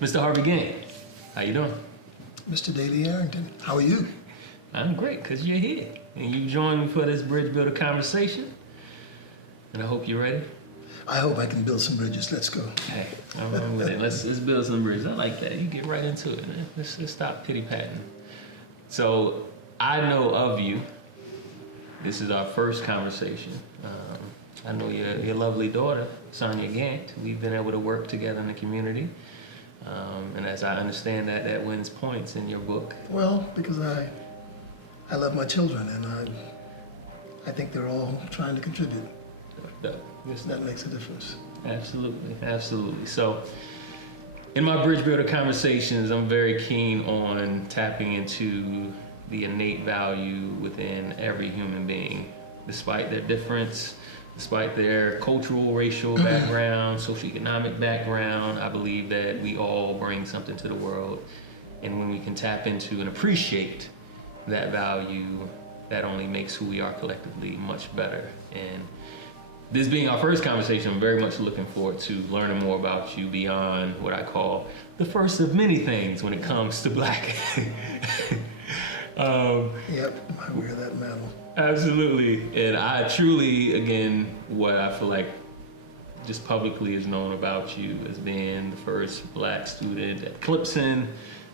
Mr. Harvey Gantt, how you doing? Mr. Dae-Lee Arrington, how are you? I'm great, because you're here. And you joined me for this bridge builder conversation. And I hope you're ready. I hope I can build some bridges. Let's go. Hey, I'm wrong with it. Let's build some bridges. I like that. You get right into it, man. Let's stop pity-patting. So, I know of you. This is our first conversation. I know your lovely daughter, Sonia Gantt. We've been able to work together in the community. And as I understand that wins points in your book. Well, because I love my children, and I think they're all trying to contribute. That makes a difference. Absolutely, absolutely. So, in my bridge builder conversations, I'm very keen on tapping into the innate value within every human being, despite their difference, despite their cultural, racial background, socioeconomic background. I believe that we all bring something to the world, and when we can tap into and appreciate that value, that only makes who we are collectively much better. And this being our first conversation, I'm very much looking forward to learning more about you beyond what I call the first of many things when it comes to Black. Yep, I wear that medal. Absolutely. And I truly, again, what I feel like just publicly is known about you as being the first Black student at Clemson,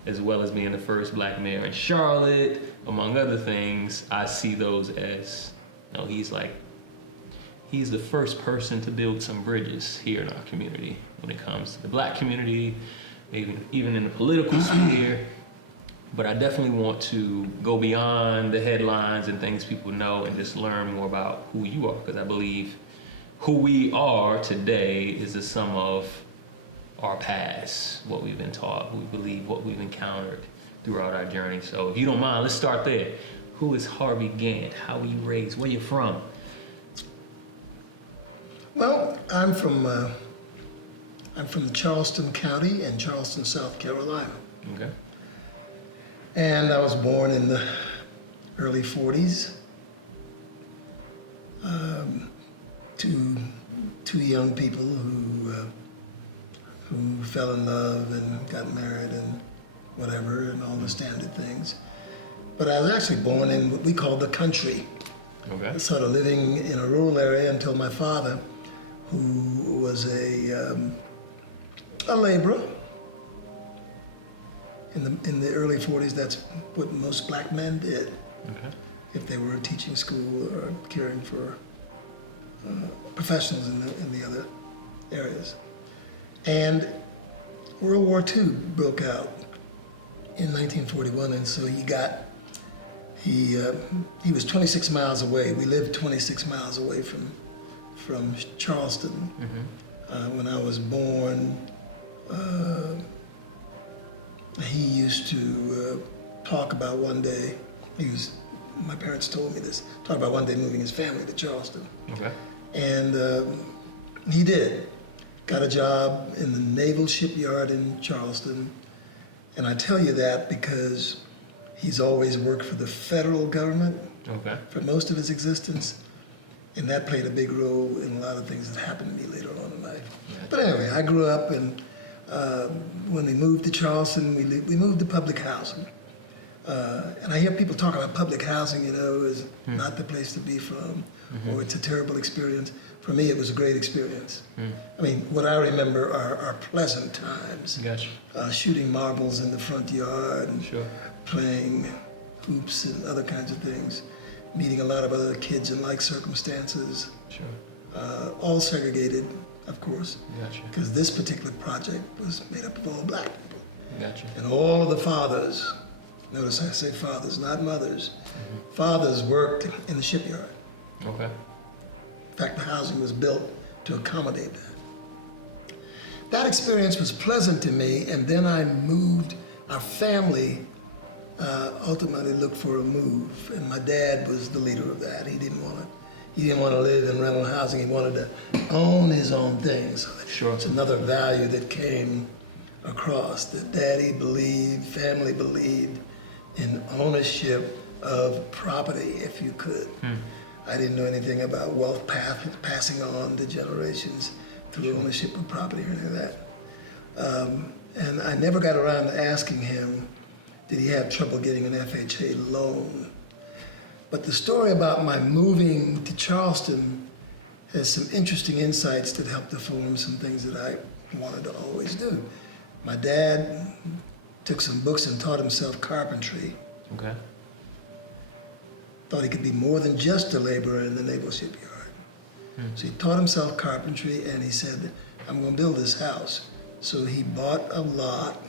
as well as being the first Black mayor in Charlotte, among other things. I see those as, you know, he's the first person to build some bridges here in our community when it comes to the Black community, even in the political sphere. But I definitely want to go beyond the headlines and things people know and just learn more about who you are, because I believe who we are today is the sum of our past, what we've been taught, who we believe, what we've encountered throughout our journey. So if you don't mind, let's start there. Who is Harvey Gantt? How were you raised? Where you from? Well, I'm from Charleston County in Charleston, South Carolina. Okay. And I was born in the early 40s. Two young people who fell in love and got married and whatever, and all the standard things. But I was actually born in what we call the country. Okay. Sort of living in a rural area until my father, who was a laborer. In the early 40s, that's what most Black men did. Okay. If they were teaching school or caring for professionals in the other areas. And World War II broke out in 1941, and so he was 26 miles away. We lived 26 miles away from Charleston. Mm-hmm. When I was born, he used to talk about one day, my parents told me this, talk about one day moving his family to Charleston. Okay. And he did. Got a job in the naval shipyard in Charleston. And I tell you that because he's always worked for the federal government. Okay. For most of his existence. And that played a big role in a lot of things that happened to me later on in life. Yeah. But anyway, I grew up, and when we moved to Charleston, we moved to public housing. And I hear people talk about public housing, is not the place to be from, or it's a terrible experience. For me, it was a great experience. I mean, what I remember are pleasant times. Gotcha. Shooting marbles in the front yard, and Sure. playing hoops and other kinds of things. Meeting a lot of other kids in like circumstances. Sure. All segregated, of course. Gotcha. Because this particular project was made up of all Black people. Gotcha. And all of the fathers, notice I say fathers, not mothers, fathers worked in the shipyard. Okay. In fact, the housing was built to accommodate that. That experience was pleasant to me, and then I moved. Our family ultimately looked for a move, and my dad was the leader of that. He didn't want to live in rental housing. He wanted to own his own things. Sure. It's another value that came across, that Daddy believed, family believed in ownership of property, if you could. I didn't know anything about wealth passing on to generations through ownership of property or any of that. And I never got around to asking him, did he have trouble getting an FHA loan? But the story about my moving to Charleston has some interesting insights that helped inform some things that I wanted to always do. My dad took some books and taught himself carpentry. Okay. Thought he could be more than just a laborer in the naval shipyard. So he taught himself carpentry, and he said, I'm going to build this house. So he bought a lot,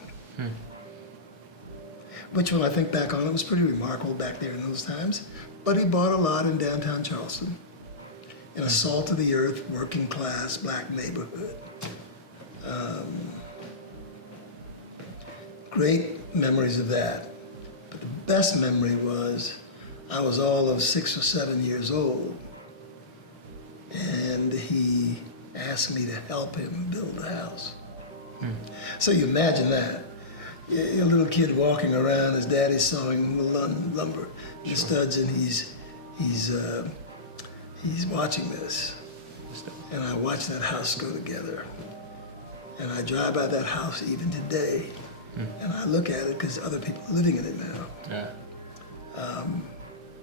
which when I think back on it was pretty remarkable back there in those times. But he bought a lot in downtown Charleston, in a salt of the earth, working class, black neighborhood. Great memories of that. But the best memory was I was all of 6 or 7 years old, and he asked me to help him build a house. So you imagine that. You're a little kid walking around, his daddy's sawing lumber, the studs, and he's watching this. And I watch that house go together. And I drive by that house even today, and I look at it because other people are living in it now. Yeah.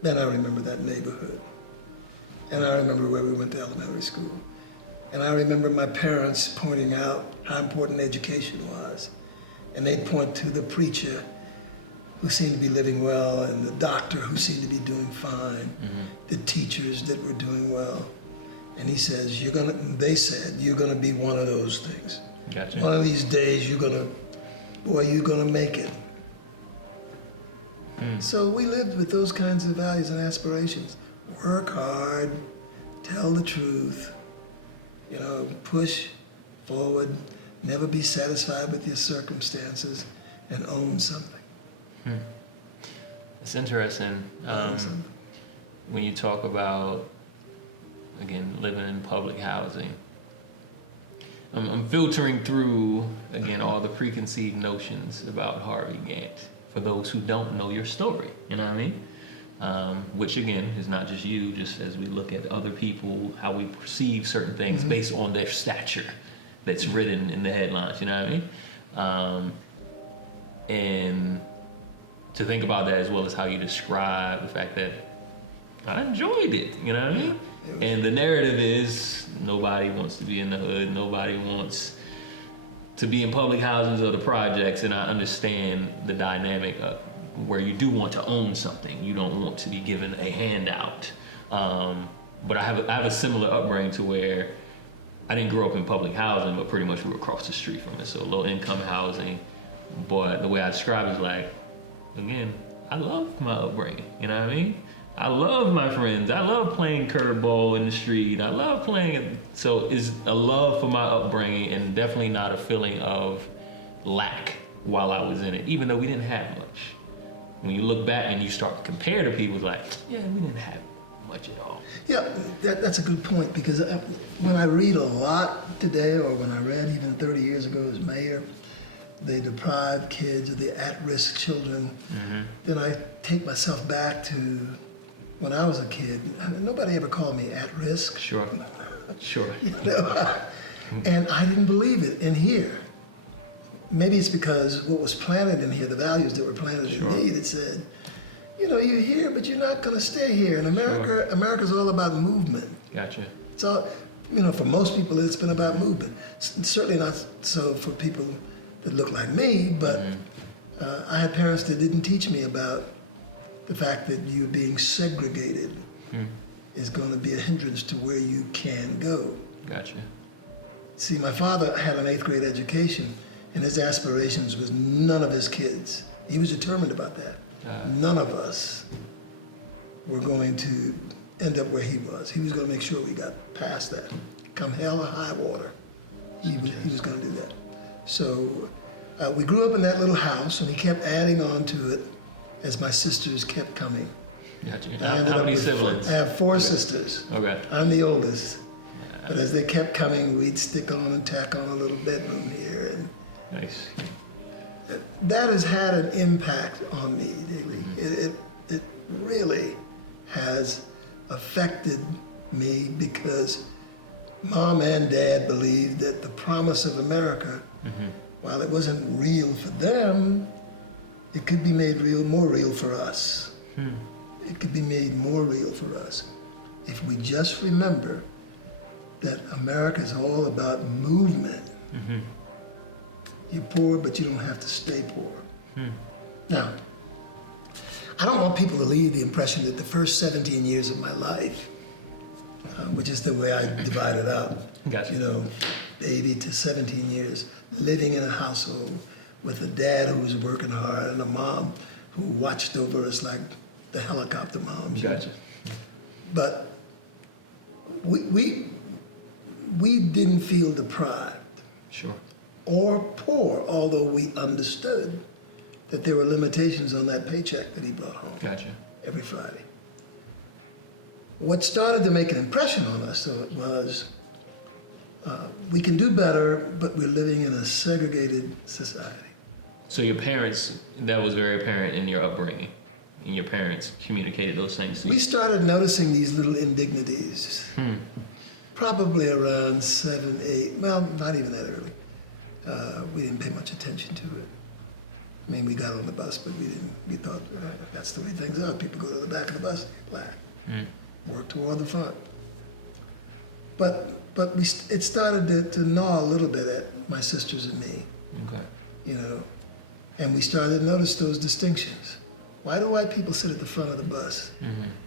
Then I remember that neighborhood. And I remember where we went to elementary school. And I remember my parents pointing out how important education was. And they'd point to the preacher who seemed to be living well, and the doctor who seemed to be doing fine, the teachers that were doing well. And he says, they said, you're gonna be one of those things. Gotcha. One of these days you're gonna make it. So we lived with those kinds of values and aspirations. Work hard, tell the truth, push forward, never be satisfied with your circumstances, and own something. It's interesting when you talk about, again, living in public housing. I'm filtering through, again, all the preconceived notions about Harvey Gantt for those who don't know your story, you know what I mean? Which, again, is not just you, just as we look at other people, how we perceive certain things based on their stature that's written in the headlines, you know what I mean? And to think about that as well as how you describe the fact that I enjoyed it, you know what I mean? And the narrative is nobody wants to be in the hood, nobody wants to be in public houses or the projects, and I understand the dynamic of where you do want to own something. You don't want to be given a handout. But I have a similar upbringing to where I didn't grow up in public housing, but pretty much we were across the street from it, so low income housing. But the way I describe it is like, again, I love my upbringing, you know what I mean? I love my friends. I love playing curveball in the street. I love playing. So it's a love for my upbringing, and definitely not a feeling of lack while I was in it, even though we didn't have much. When you look back and you start to compare to people, it's like, yeah, we didn't have much at all. Yeah, that's a good point, because when I read a lot today, or when I read even 30 years ago as mayor, the deprived kids or the at-risk children, then I take myself back to when I was a kid. Nobody ever called me at risk. Sure. And I didn't believe it in here. Maybe it's because what was planted in here, the values that were planted in me, that said, you're here, but you're not going to stay here. And America's all about movement. Gotcha. It's all, for most people, it's been about movement. Certainly not so for people that look like me, but I had parents that didn't teach me about the fact that you being segregated is going to be a hindrance to where you can go. Gotcha. See, my father had an 8th grade education, and his aspirations was none of his kids. He was determined about that. None of us were going to end up where he was. He was going to make sure we got past that. Come hell or high water, he was going to do that. So we grew up in that little house, and he kept adding on to it as my sisters kept coming. Gotcha. How many siblings? I have 4 sisters. Okay. I'm the oldest. But as they kept coming, we'd stick on and tack on a little bedroom here. And nice. that has had an impact on me, Dae-Lee. It really has affected me, because Mom and Dad believed that the promise of America while it wasn't real for them, it could be made more real for us. It could be made more real for us if we just remember that America is all about movement. You're poor, but you don't have to stay poor. Now, I don't want people to leave the impression that the first 17 years of my life, which is the way I divide it up, Gotcha. you know, 80 to 17 years, living in a household with a dad who was working hard and a mom who watched over us like the helicopter moms. Gotcha. But we didn't feel deprived Sure. or poor, although we understood that there were limitations on that paycheck that he brought home Gotcha. every Friday. What started to make an impression on us, though, was we can do better, but we're living in a segregated society. So your parents, that was very apparent in your upbringing, and your parents communicated those things to you. We started noticing these little indignities, probably around 7, 8, well, not even that early. We didn't pay much attention to it. I mean, we got on the bus, but we thought that's the way things are. People go to the back of the bus, they're black. Work toward the front. But it started to gnaw a little bit at my sisters and me, Okay. you know, and we started to notice those distinctions. Why do white people sit at the front of the bus?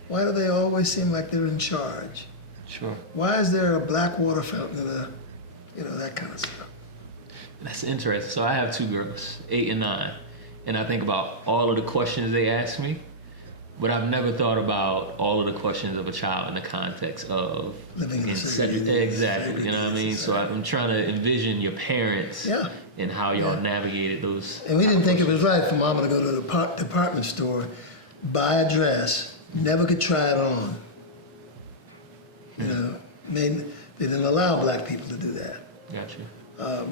Why do they always seem like they're in charge? Sure. Why is there a black water fountain and you know, that kind of stuff? That's interesting. So I have 2 girls, 8 and 9, and I think about all of the questions they ask me, but I've never thought about all of the questions of a child in the context of Living in a exactly. You know what I mean? So I'm trying to envision your parents and how y'all navigated those. And we didn't think it was right for Mama to go to the department store, buy a dress, never could try it on. You know, they didn't allow black people to do that. Gotcha.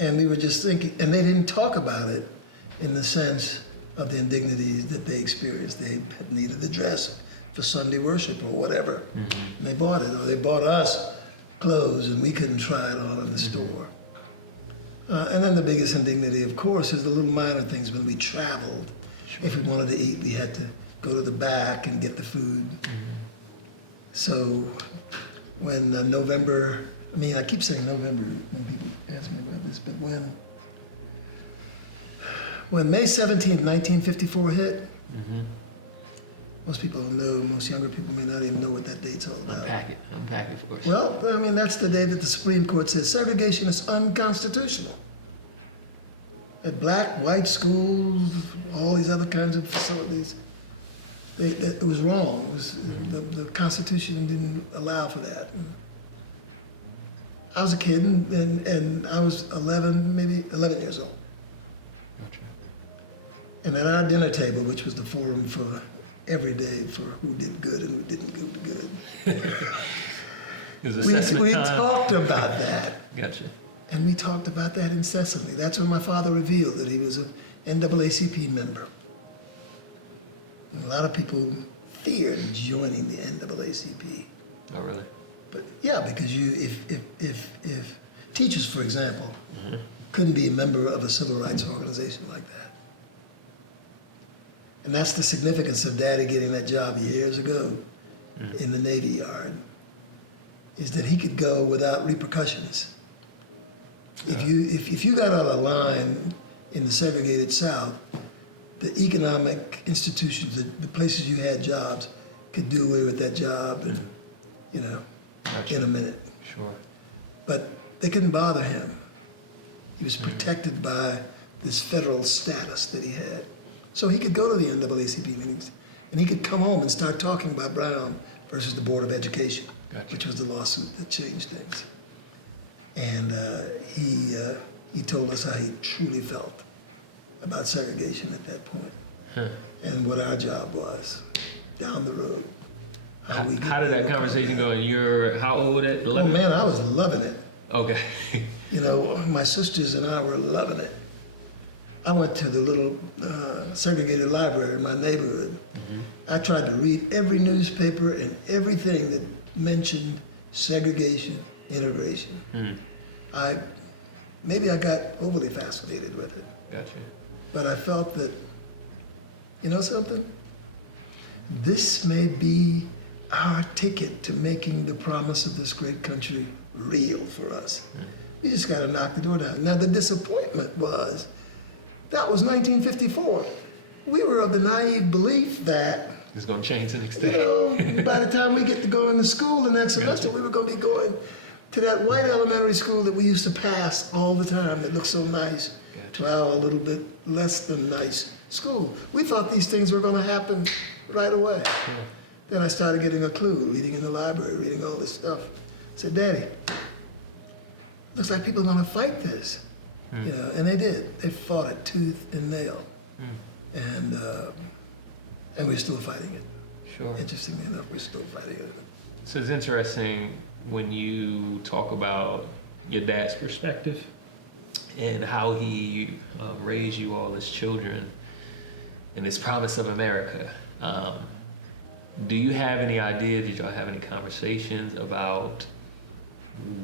And we were just thinking, and they didn't talk about it in the sense of the indignities that they experienced. They needed the dress for Sunday worship or whatever. And they bought it, or they bought us clothes and we couldn't try it on in the store. And then the biggest indignity, of course, is the little minor things when we traveled. If we wanted to eat, we had to go to the back and get the food. So when I keep saying November when people ask me about this, but when May 17th, 1954 hit, most people don't know, most younger people may not even know what that date's all about. Unpack it for us. Well, I mean, that's the day that the Supreme Court says segregation is unconstitutional. At black, white schools, all these other kinds of facilities, it was wrong. It was, the Constitution didn't allow for that. And I was a kid, and I was 11 years old. Gotcha. And at our dinner table, which was the forum for every day for who did good and who didn't do good, It was we assessment time. talked about that. Gotcha. And we talked about that incessantly. That's when my father revealed that he was an NAACP member. And a lot of people feared joining the NAACP. Oh, really? But yeah, because if teachers, for example, couldn't be a member of a civil rights organization like that. And that's the significance of Daddy getting that job years ago in the Navy Yard, is that he could go without repercussions. If you got on a line in the segregated South, the economic institutions, the places you had jobs, could do away with that job, and you know, in a minute. Sure. But they couldn't bother him. He was protected by this federal status that he had. So he could go to the NAACP meetings, and he could come home and start talking about Brown versus the Board of Education, which was the lawsuit that changed things. And he told us how he truly felt about segregation at that point, and what our job was down the road. How did that conversation go? And you're how old at 11? Oh man, I was loving it. Okay. You know, my sisters and I were loving it. I went to the little segregated library in my neighborhood. I tried to read every newspaper and everything that mentioned segregation, integration. maybe I got overly fascinated with it. Gotcha. But I felt that, you know something? This may be our ticket to making the promise of this great country real for us. We just got to knock the door down. Now, the disappointment was, that was 1954. We were of the naive belief that, It's going to change the next you day. know, by the time we get to go into school the next semester, we were going to be going to that white elementary school that we used to pass all the time that looked so nice, Gotcha. to our little bit less than nice school. We thought these things were going to happen right away. Then I started getting a clue, reading in the library, reading all this stuff. I said, Daddy, looks like people are going to fight this. You know, and they did. They fought it tooth and nail. And we're still fighting it. Sure. Interestingly enough, we're still fighting it. So it's interesting when you talk about your dad's perspective and how he raised you all as children and this promise of America. Do you have any idea, did y'all have any conversations about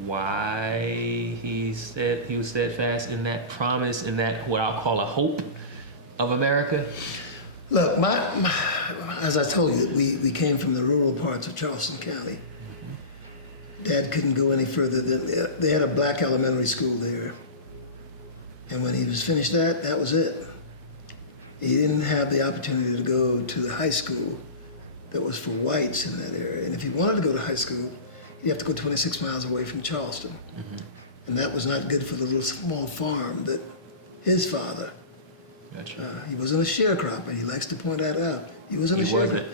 why he said he was steadfast in that promise, in that what I'll call a hope of America? Look, as I told you, we came from the rural parts of Charleston County. Dad couldn't go any further than, they had a black elementary school there. And when he was finished that was it. He didn't have the opportunity to go to the high school that was for whites in that area. And if he wanted to go to high school, he'd have to go 26 miles away from Charleston. And that was not good for the little small farm that his father, Gotcha. he wasn't a sharecropper, he likes to point that out. He wasn't a He sharecropper.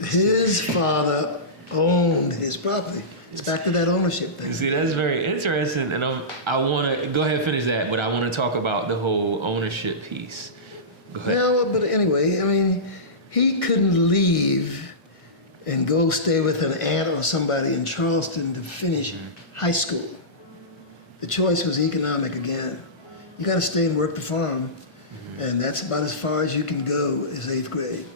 wasn't. His father owned his property. It's back to that ownership thing. See, that's very interesting, and I want to go ahead and finish that, but I want to talk about the whole ownership piece. Go ahead. Yeah, well, but anyway, I mean, he couldn't leave and go stay with an aunt or somebody in Charleston to finish high school. The choice was economic again. You got to stay and work the farm, and that's about as far as you can go as 8th grade.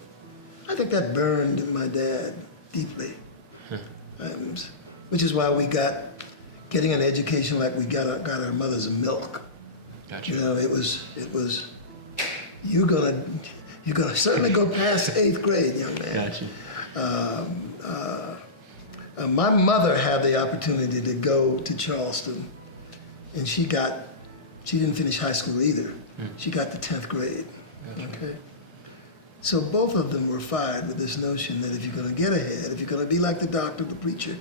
I think that burned my dad deeply, which is why we got getting an education like we got our mother's milk. Gotcha. You know, it was. You're gonna certainly go past 8th grade, young man. Gotcha. My mother had the opportunity to go to Charleston, and she didn't finish high school either. She got to 10th grade. Gotcha. Okay. So both of them were fired with this notion that if you're gonna get ahead, if you're gonna be like the doctor, the preacher,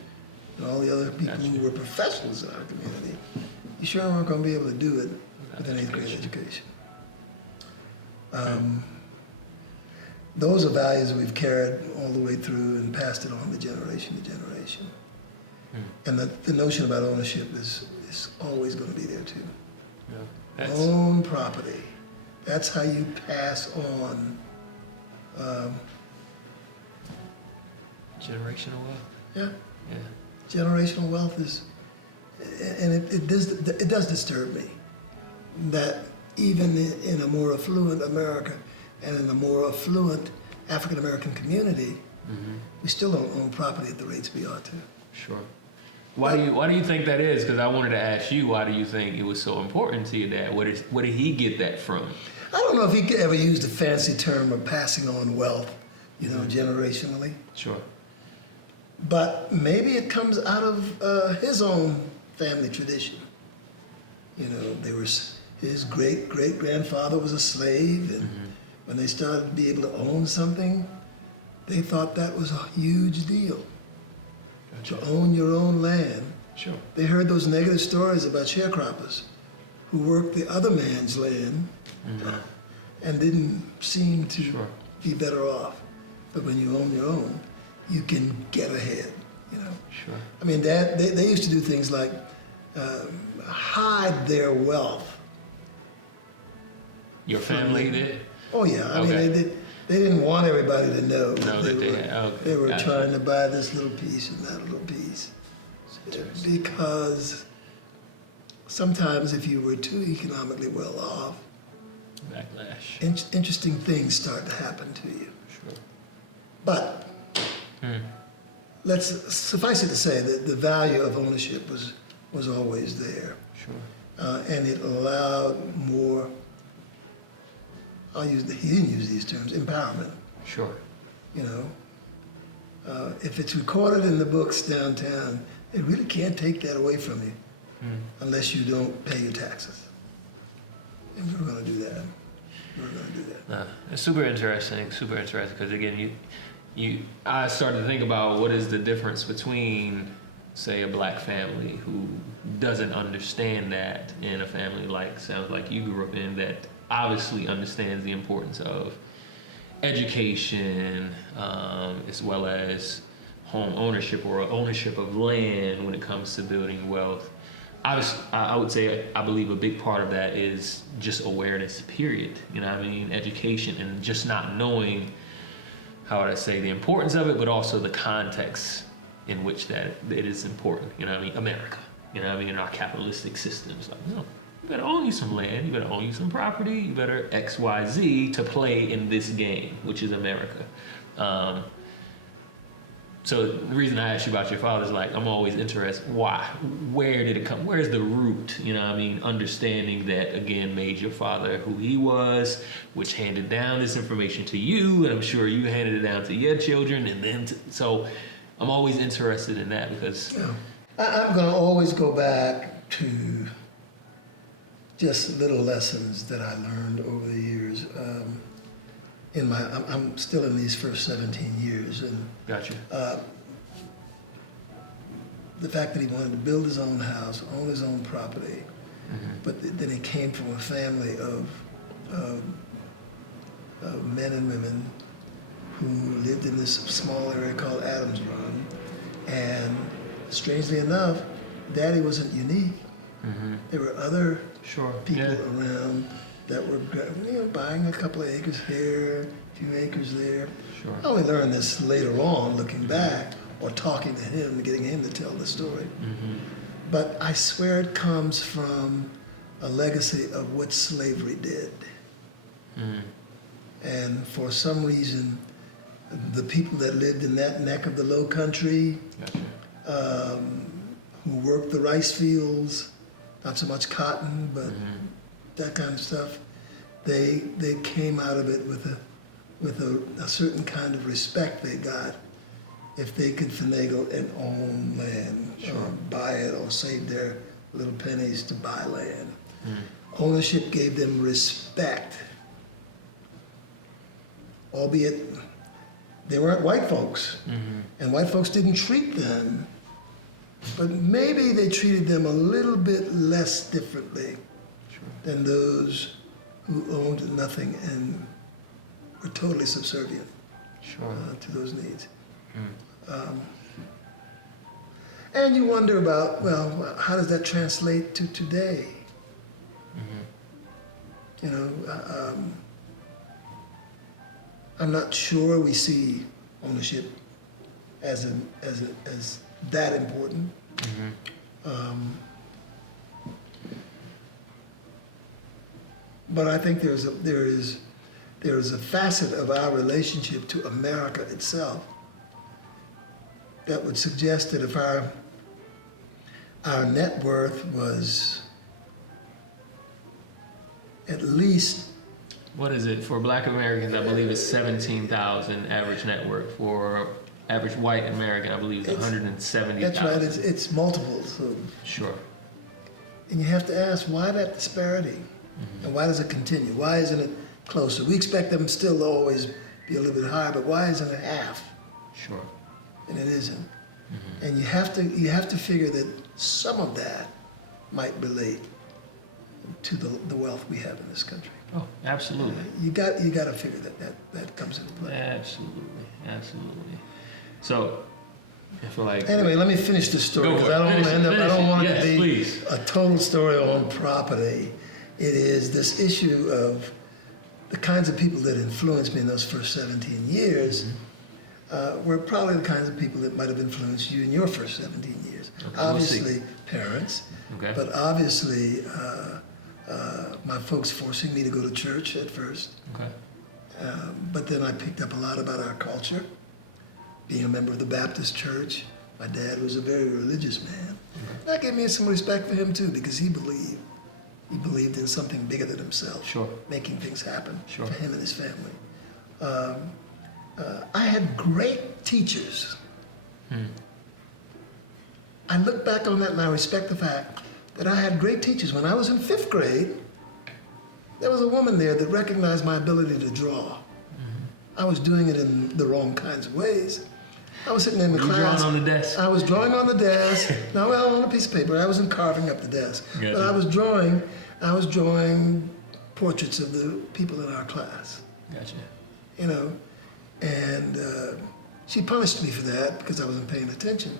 and all the other people Gotcha. who were professionals in our community, you sure aren't gonna be able to do it with an 8th grade education. Those are values we've carried all the way through and passed it on to generation to generation. And the notion about ownership is always going to be there too. Yeah. That's, Own property. That's how you pass on. generational wealth. Yeah, Yeah. generational wealth is, and it does disturb me that even in a more affluent America and in a more affluent African American community, we still don't own property at the rates we ought to. Sure. Why do you think that is? Because I wanted to ask you, why do you think it was so important to your dad? Where did he get that from? I don't know if he ever used a fancy term of passing on wealth, you know, generationally. Sure. But maybe it comes out of his own family tradition. You know, his great-great-grandfather was a slave, and when they started to be able to own something, they thought that was a huge deal. Gotcha. To own your own land. Sure. They heard those negative stories about sharecroppers who worked the other man's land and didn't seem to Sure. be better off. But when you own your own, you can get ahead, you know. Sure. I mean, they used to do things like hide their wealth. Your family did? Oh yeah, I Okay. mean, they didn't want everybody to know that they had. Okay. they were Gotcha. trying to buy this little piece and that little piece. Because sometimes if you were too economically well off, Backlash. interesting things start to happen to you. Sure. But let's suffice it to say that the value of ownership was always there. Sure. and it allowed more, he didn't use these terms, empowerment, Sure. you know. If it's recorded in the books downtown, they really can't take that away from you unless you don't pay your taxes. And we're going to do that. We're going to do that. It's super interesting, because again, I started to think about what is the difference between, say, a black family who doesn't understand that, and a family sounds like you grew up in, that obviously understands the importance of education, as well as home ownership or ownership of land when it comes to building wealth. Obviously, I would say, I believe a big part of that is just awareness, period. You know what I mean? Education, and just not knowing, how would I say, the importance of it, but also the context in which that it is important. You know what I mean? America. You know what I mean? In our capitalistic systems. Like, no, you better own you some land, you better own you some property, you better X, Y, Z to play in this game, which is America. So the reason I asked you about your father is I'm always interested, why? Where did it come? Where's the root? You know what I mean? Understanding that, again, made your father who he was, which handed down this information to you, and I'm sure you handed it down to your children, and then so I'm always interested in that because... Yeah. I'm going to always go back to just little lessons that I learned over the years. I'm still in these first 17 years, and Gotcha. The fact that he wanted to build his own house, own his own property, but then he came from a family of men and women who lived in this small area called Adams Run, and strangely enough, Daddy wasn't unique. There were other people around that were buying a couple of acres here, a few acres there. Sure. I only learned this later on, looking back, or talking to him, getting him to tell the story. But I swear it comes from a legacy of what slavery did. And for some reason, the people that lived in that neck of the low country, who worked the rice fields, not so much cotton, but that kind of stuff, they came out of it with a certain kind of respect they got if they could finagle and own land, or buy it, or save their little pennies to buy land. Ownership gave them respect, albeit they weren't white folks, and white folks didn't treat them, but maybe they treated them a little bit less differently than those who owned nothing and were totally subservient to those needs. And you wonder about, well, how does that translate to today? You know, I'm not sure we see ownership as that important. But I think there is a facet of our relationship to America itself that would suggest that if our net worth was at least... What is it for Black Americans? I believe it's 17,000 average net worth. For average white American, I believe it's 170,000. That's right. It's multiples. Sure. And you have to ask, why that disparity? And why does it continue? Why isn't it closer? We expect them still to always be a little bit higher, but why isn't it half? Sure. And it isn't. And you have to figure that some of that might relate to the wealth we have in this country. Oh, absolutely. You got to figure that comes into play. Absolutely. So, I feel like... Anyway, let me finish this story, because I don't want it to be a total story on property. It is this issue of the kinds of people that influenced me in those first 17 years were probably the kinds of people that might have influenced you in your first 17 years. Okay, obviously, parents, but obviously my folks forcing me to go to church at first. But then I picked up a lot about our culture, being a member of the Baptist church. My dad was a very religious man. That gave me some respect for him too, because he believed He believed in something bigger than himself, Sure. making things happen Sure. for him and his family. I had great teachers. I look back on that and I respect the fact that I had great teachers. When I was in 5th grade, there was a woman there that recognized my ability to draw. I was doing it in the wrong kinds of ways. I was sitting in the Were you class. drawing on the desk? I was drawing on the desk. No, well, on a piece of paper. I wasn't carving up the desk. Gotcha. But I was drawing portraits of the people in our class. Gotcha. You know, and she punished me for that because I wasn't paying attention.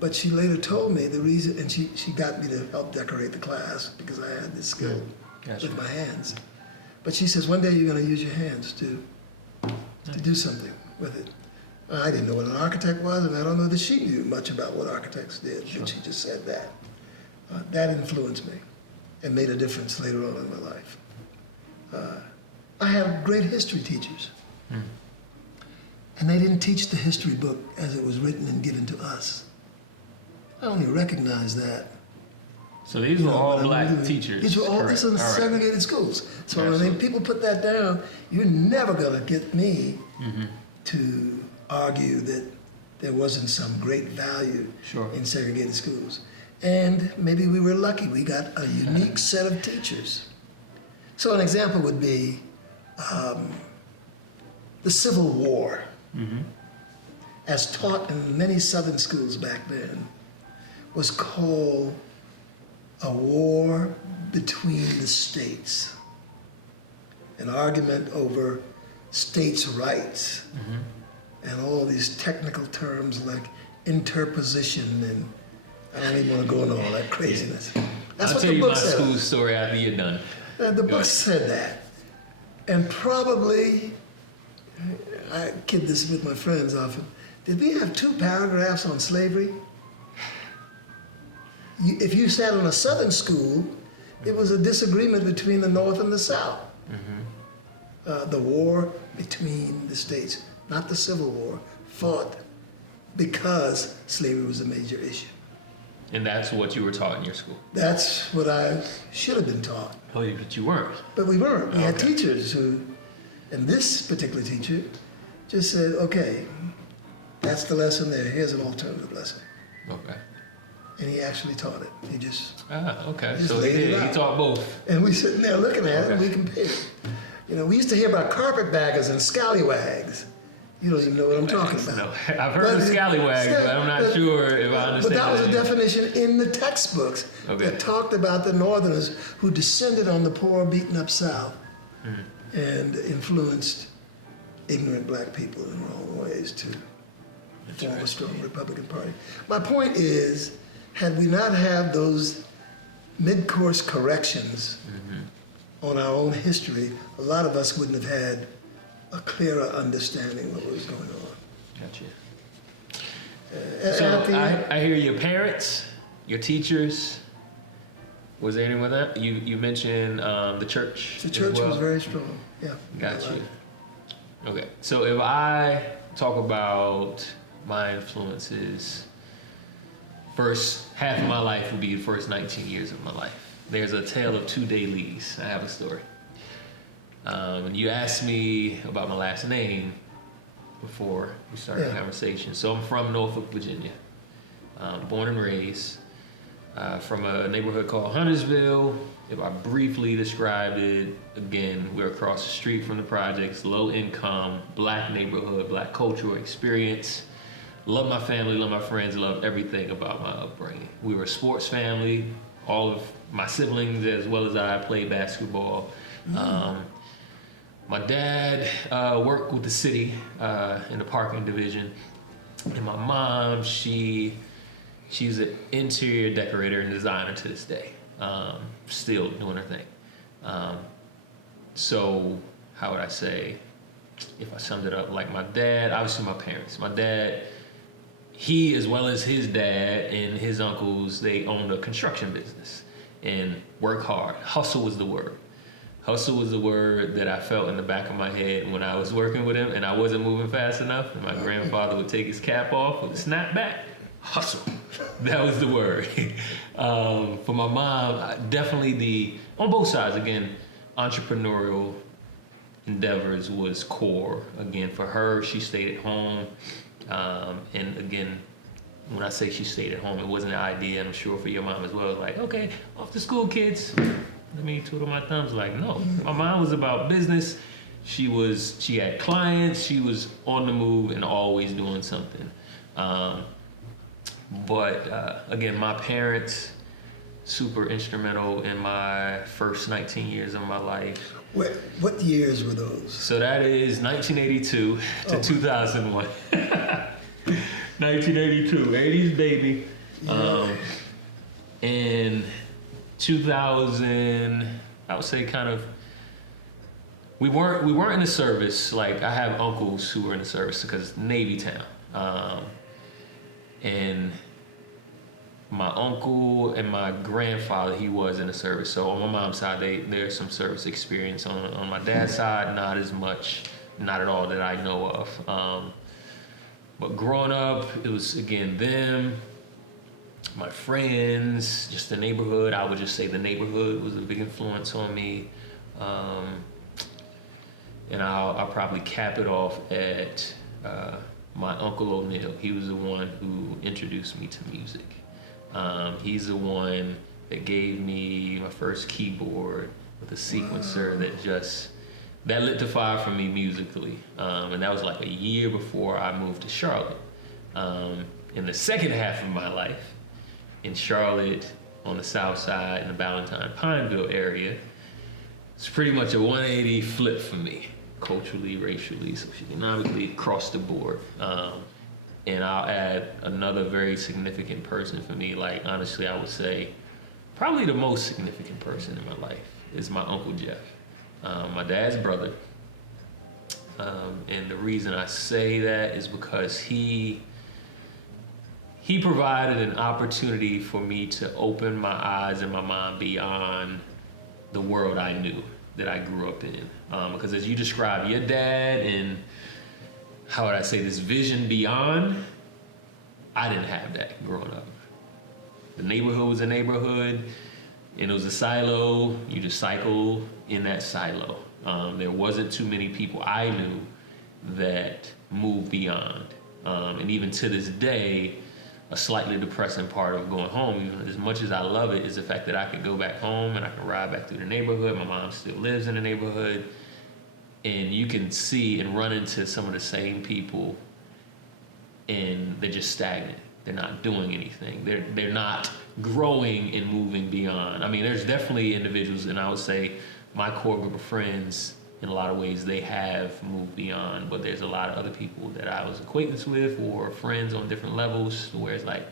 But she later told me the reason, and she got me to help decorate the class because I had this skill Gotcha. with my hands. But she says, one day you're going to use your hands to do something with it. I didn't know what an architect was, and I don't know that she knew much about what architects did, but she just said that. That influenced me and made a difference later on in my life. I had great history teachers. And they didn't teach the history book as it was written and given to us. I only recognized that. So these were all when I black moved in- teachers. These were all correct. in All right. segregated schools. So when Absolutely. people put that down, you're never going to get me to argue that there wasn't some great value Sure. in segregated schools. And maybe we were lucky. We got a unique set of teachers. So an example would be the Civil War, as taught in many Southern schools back then, was called a war between the states, an argument over states' rights, and all these technical terms like interposition, and I don't even want to go into all that craziness. That's I'll what tell the you book my said. school story after you're done. The book ahead. said that. And probably, I kid this with my friends often, did we have 2 paragraphs on slavery? If you sat in a Southern school, it was a disagreement between the North and the South. The war between the states, not the Civil War, fought because slavery was a major issue. And that's what you were taught in your school. That's what I should have been taught. Oh, but you weren't. But we weren't. We had Okay. teachers who, and this particular teacher just said, okay, that's the lesson there. Here's an alternative lesson. Okay. And he actually taught it. He just, Okay. Just So he laid it did. He out. taught both. and we sitting there looking at it and Okay. we compared. You know, we used to hear about carpetbaggers and scallywags. You don't even know what I'm talking about. No, I've heard of scallywags, but I'm not sure if I understand. But that was a that. definition in the textbooks Okay. that talked about the Northerners who descended on the poor, beaten up South and influenced ignorant black people in wrong ways to form a strong Republican Party. My point is, had we not had those mid-course corrections on our own history, a lot of us wouldn't have had a clearer understanding of what was going on. Gotcha. And So I think- I hear your parents, your teachers. Was there anyone that you mentioned the church? the as church well? was very strong. Yeah. Got you. Okay, so if I talk about my influences, first half of my life would be the first 19 years of my life. There's a tale of 2 Dae-Lees. I have a story. And you asked me about my last name before we started the Yeah. conversation. So I'm from Norfolk, Virginia. Born and raised from a neighborhood called Huntersville. If I briefly described it, again, we're across the street from the projects, low income, black neighborhood, black cultural experience. Love my family, love my friends, love everything about my upbringing. We were a sports family. All of my siblings, as well as I, played basketball. My dad worked with the city in the parking division. And my mom, she's an interior decorator and designer to this day. Still doing her thing. So how would I say, if I summed it up, like my dad, obviously my parents. My dad, he, as well as his dad and his uncles, they owned a construction business and worked hard. Hustle was the word. Hustle was the word that I felt in the back of my head when I was working with him and I wasn't moving fast enough. And my grandfather would take his cap off with a snapback. Hustle. That was the word. For my mom, definitely on both sides, again, entrepreneurial endeavors was core. Again, for her, she stayed at home. And again, when I say she stayed at home, it wasn't an idea, and I'm sure for your mom as well. Like, okay, off to school, kids. Let me twiddle my thumbs. Like, no. My mom was about business. She had clients. She was on the move and always doing something. But again, my parents, super instrumental in my first 19 years of my life. What years were those? So that is 1982 to 2001. 1982, 80s baby. Yeah. In 2000, I would say kind of, we weren't in the service. Like, I have uncles who were in the service because Navy town. And my uncle and my grandfather, he was in the service. So on my mom's side, there's some service experience. On my dad's side, not as much, not at all that I know of. But growing up, it was, again, them, my friends, just the neighborhood. I would just say the neighborhood was a big influence on me. And I'll probably cap it off at my Uncle O'Neill. He was the one who introduced me to music. He's the one that gave me my first keyboard with a sequencer that lit the fire for me musically. And that was like a year before I moved to Charlotte. In the second half of my life, in Charlotte, on the south side, in the Ballantyne, Pineville area, it's pretty much a 180 flip for me, culturally, racially, socioeconomically, across the board. And I'll add another very significant person for me. Like, honestly, I would say probably the most significant person in my life is my Uncle Jeff, my dad's brother. And the reason I say that is because he provided an opportunity for me to open my eyes and my mind beyond the world I knew that I grew up in. Because as you described your dad and, how would I say, this vision beyond, I didn't have that growing up. The neighborhood was a neighborhood, and it was a silo. You just cycle in that silo. There wasn't too many people I knew that moved beyond. And even to this day, a slightly depressing part of going home, even as much as I love it, is the fact that I can go back home and I can ride back through the neighborhood. My mom still lives in the neighborhood. And you can see and run into some of the same people, and they're just stagnant. They're not doing anything. They're not growing and moving beyond. I mean, there's definitely individuals, and I would say my core group of friends, in a lot of ways, they have moved beyond. But there's a lot of other people that I was acquaintance with or friends on different levels, where it's like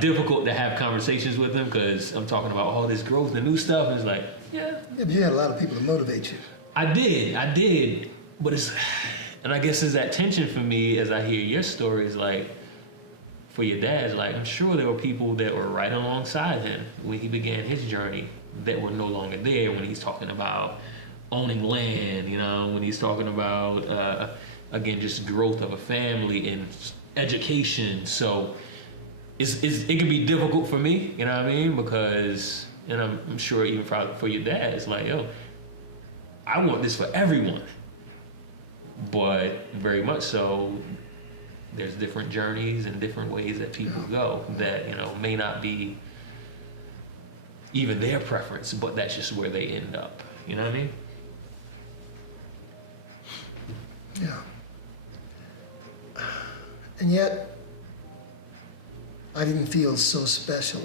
difficult to have conversations with them because I'm talking about all this growth and new stuff, and it's like, yeah. Yeah, but you had a lot of people to motivate you. I did, but and I guess it's that tension for me as I hear your stories, like, for your dad, like, I'm sure there were people that were right alongside him when he began his journey that were no longer there, when he's talking about owning land, when he's talking about, again, just growth of a family and education. So it can be difficult for me, you know what I mean? Because, and I'm sure even for your dad, it's like, yo, I want this for everyone. But very much so, there's different journeys and different ways that people go that, may not be even their preference, but that's just where they end up. You know what I mean? Yeah. And yet, I didn't feel so special.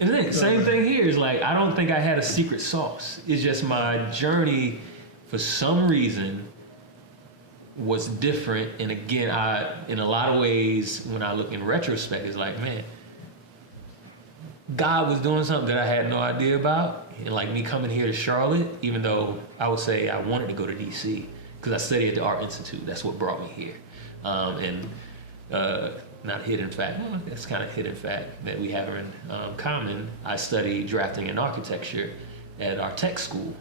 And then same thing here is like, I don't think I had a secret sauce. It's just my journey, for some reason, was different. And again, in a lot of ways, when I look in retrospect, it's like, man, God was doing something that I had no idea about. And like me coming here to Charlotte, even though I would say I wanted to go to DC, because I studied at the Art Institute. That's what brought me here. Not hidden fact, that's kind of hidden fact that we have in common. I studied drafting and architecture at our tech school,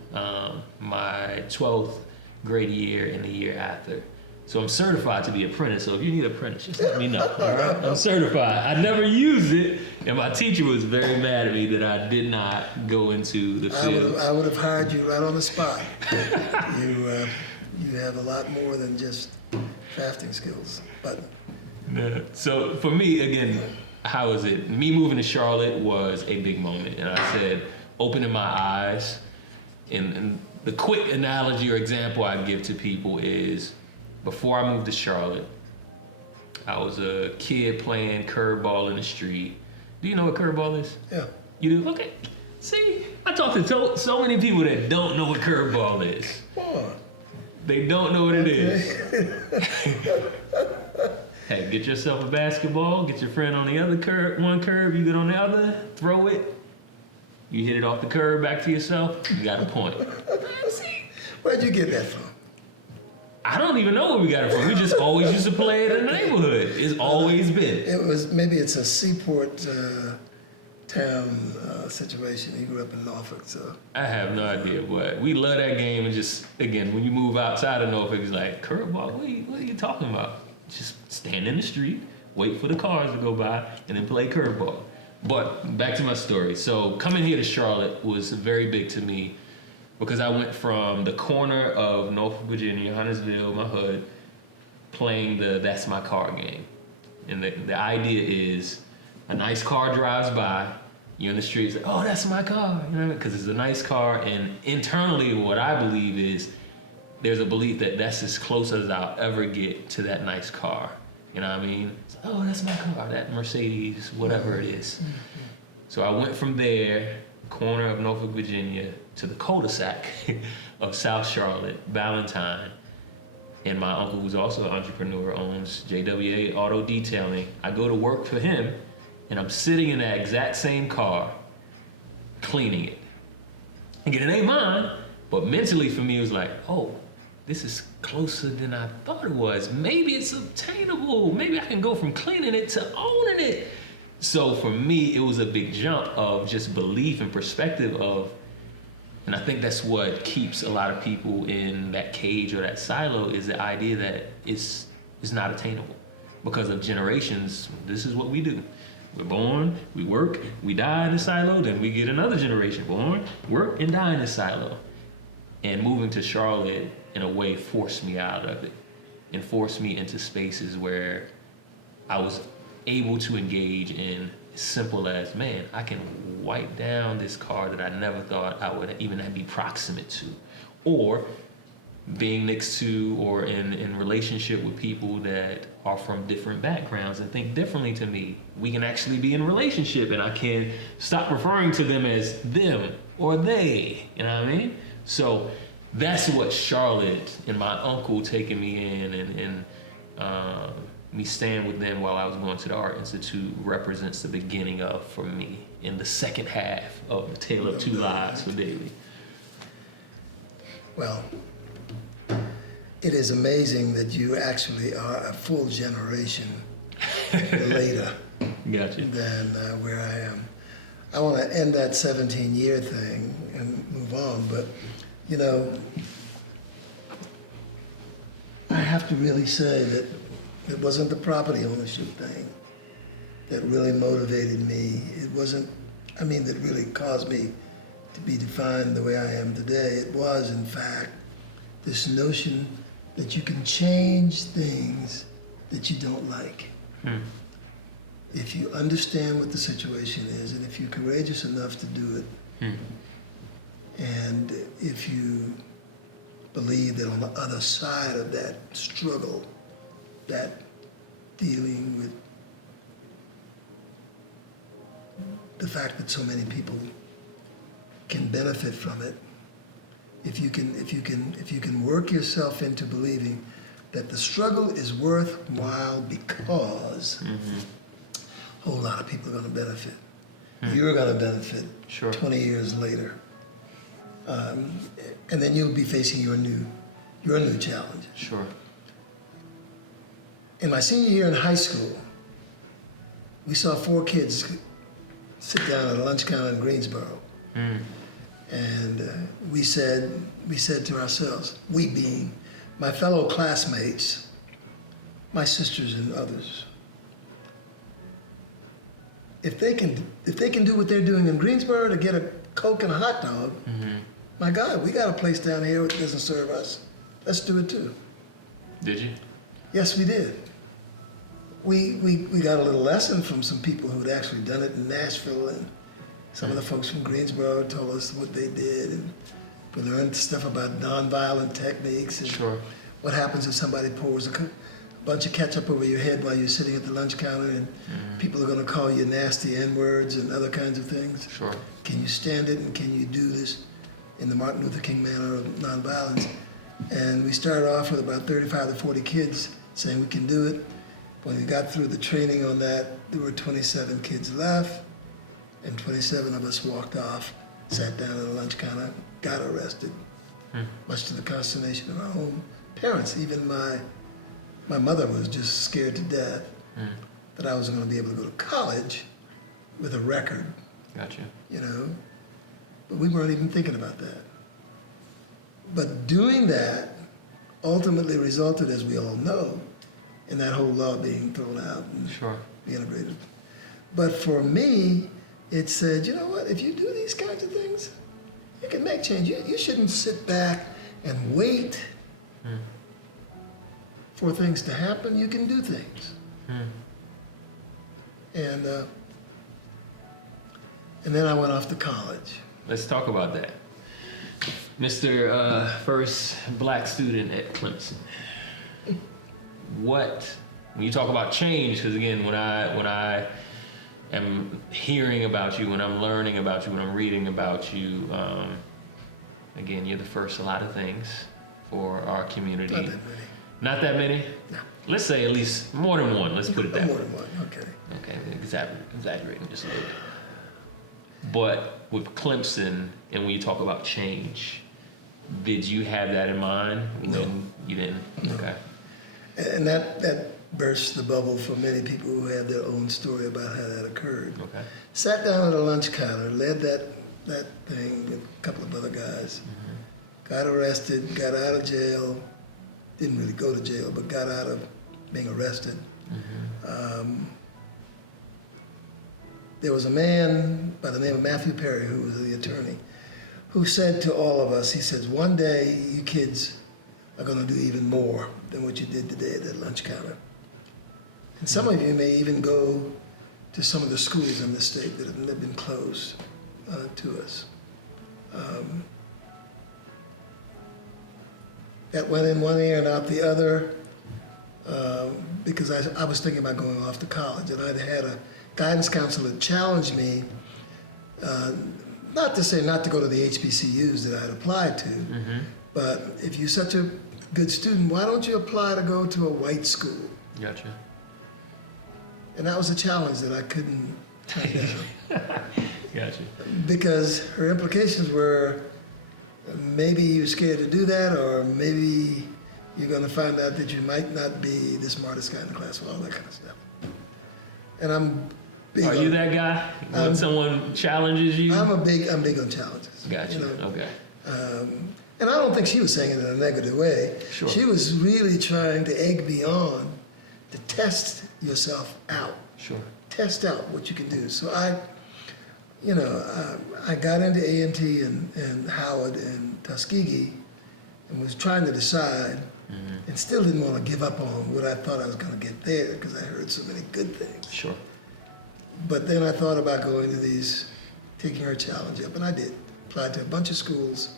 my 12th grade year and the year after. So I'm certified to be an apprentice. So if you need an apprentice, just let me know. All right? I'm certified. I never used it, and my teacher was very mad at me that I did not go into the field. I would have hired you right on the spot. You have a lot more than just crafting skills. But Yeah. So for me, again, how is it? Me moving to Charlotte was a big moment, and I said, opening my eyes. And the quick analogy or example I give to people is, before I moved to Charlotte, I was a kid playing curveball in the street. Do you know what curveball is? yeah. You do? Okay. See, I talk to so many people that don't know what curveball is. Oh, They don't know what it is. Hey, get yourself a basketball, get your friend on the other curve, one curve, you get on the other, throw it, you hit it off the curve back to yourself, you got a point. where'd you get that from? I don't even know where we got it from. We just always used to play it in the neighborhood. It's always been. Maybe it's a seaport town situation. You grew up in Norfolk, so. I have no idea, but we love that game. And just, again, when you move outside of Norfolk, it's like, curveball, what are you talking about? Just stand in the street, wait for the cars to go by, and then play curveball. But back to my story. So coming here to Charlotte was very big to me, because I went from the corner of Norfolk, Virginia, Huntersville, my hood, playing the That's My Car game. And the idea is, a nice car drives by, you're in the streets, like, oh, that's my car, you know, because it's a nice car. And internally, what I believe is, there's a belief that that's as close as I'll ever get to that nice car. You know what I mean? It's, oh, that's my car, that Mercedes, whatever it is. So I went from there, corner of Norfolk, Virginia, to the cul-de-sac of South Charlotte, Ballantyne. And my uncle, who's also an entrepreneur, owns JWA Auto Detailing. I go to work for him, and I'm sitting in that exact same car, cleaning it. Again, it ain't mine, but mentally for me, it was like, oh, this is closer than I thought it was. Maybe it's obtainable. Maybe I can go from cleaning it to owning it. So for me, it was a big jump of just belief and perspective of, and I think that's what keeps a lot of people in that cage or that silo, is the idea that it's not attainable. Because of generations, this is what we do. We're born, we work, we die in the silo, then we get another generation born, work, and die in the silo. And moving to Charlotte, in a way, forced me out of it and forced me into spaces where I was able to engage in as simple as, man, I can wipe down this car that I never thought I would even be proximate to. Or being next to or in relationship with people that are from different backgrounds and think differently to me. We can actually be in a relationship, and I can stop referring to them as them or they, you know what I mean? So that's what Charlotte and my uncle taking me in and me staying with them while I was going to the Art Institute represents the beginning of, for me, in the second half of The Tale of Two Lives for Dae-Lee. Well, it is amazing that you actually are a full generation later Gotcha. than where I am. I want to end that 17-year thing and move on, but, you know, I have to really say that it wasn't the property ownership thing that really motivated me. It wasn't, that really caused me to be defined the way I am today. It was, in fact, this notion that you can change things that you don't like. If you understand what the situation is, and if you're courageous enough to do it, and if you believe that on the other side of that struggle, that dealing with the fact that so many people can benefit from it, if you can work yourself into believing that the struggle is worthwhile because a whole lot of people are going to benefit. You're going to benefit 20 years later. And then you'll be facing your new challenge. Sure. In my senior year in high school, we saw 4 kids sit down at a lunch counter in Greensboro. And we said to ourselves, we being my fellow classmates my sisters and others, if they can do what they're doing in Greensboro to get a Coke and a hot dog, my God, we got a place down here that doesn't serve us. Let's do it too. Did you? Yes, we did. We got a little lesson from some people who'd actually done it in Nashville, and some of the folks from Greensboro told us what they did, and we learned stuff about nonviolent techniques and Sure. what happens if somebody pours a bunch of ketchup over your head while you're sitting at the lunch counter, and people are going to call you nasty N-words and other kinds of things. Sure. Can you stand it, and can you do this in the Martin Luther King manner of nonviolence? And we started off with about 35 to 40 kids saying we can do it. When we got through the training on that, there were 27 kids left, and 27 of us walked off, sat down at a lunch counter, got arrested, much to the consternation of our own parents. Even my mother was just scared to death that I was going to be able to go to college with a record, Gotcha. you know. But we weren't even thinking about that. But doing that ultimately resulted, as we all know, in that whole law being thrown out and Sure. integrated. But for me, it said, you know what, if you do these kinds of things, you can make change. You shouldn't sit back and wait for things to happen. You can do things. And then I went off to college. Let's talk about that. Mr. First Black student at Clemson. When you talk about change, because again, when I am hearing about you, when I'm learning about you, when I'm reading about you, again, you're the first a lot of things for our community. Not that many. Not that many? No. Let's say at least more than one. Let's put it that More way. than one, okay. Okay, exaggerating just a little bit. But with Clemson, and when you talk about change, did you have that in mind? No. You didn't? No. Okay. And that burst the bubble for many people who have their own story about how that occurred. Okay. Sat down at a lunch counter, led that thing with a couple of other guys. Got arrested, got out of jail. Didn't really go to jail, but got out of being arrested. There was a man by the name of Matthew Perry, who was the attorney, who said to all of us, he says, one day you kids are going to do even more than what you did today at that lunch counter. And some of you may even go to some of the schools in the state that have been closed to us. That went in one ear and out the other because I was thinking about going off to college, and I'd had a guidance counselor challenge me, not to say not to go to the HBCUs that I'd applied to, but if you're such a good student, why don't you apply to go to a white school? Gotcha. And that was a challenge that I couldn't turn down. Gotcha. Because her implications were maybe you're scared to do that, or maybe you're going to find out that you might not be the smartest guy in the class, all that kind of stuff. And I'm big Are you that guy? When someone challenges you? I'm big on challenges. Gotcha. You know? Okay. And I don't think she was saying it in a negative way. Sure. She was really trying to egg me on to test yourself out. Sure. Test out what you can do. So I got into A&T and Howard and Tuskegee and was trying to decide and still didn't want to give up on what I thought I was going to get there because I heard so many good things. Sure. But then I thought about going to these, taking her challenge up, and I did. Applied to a bunch of schools,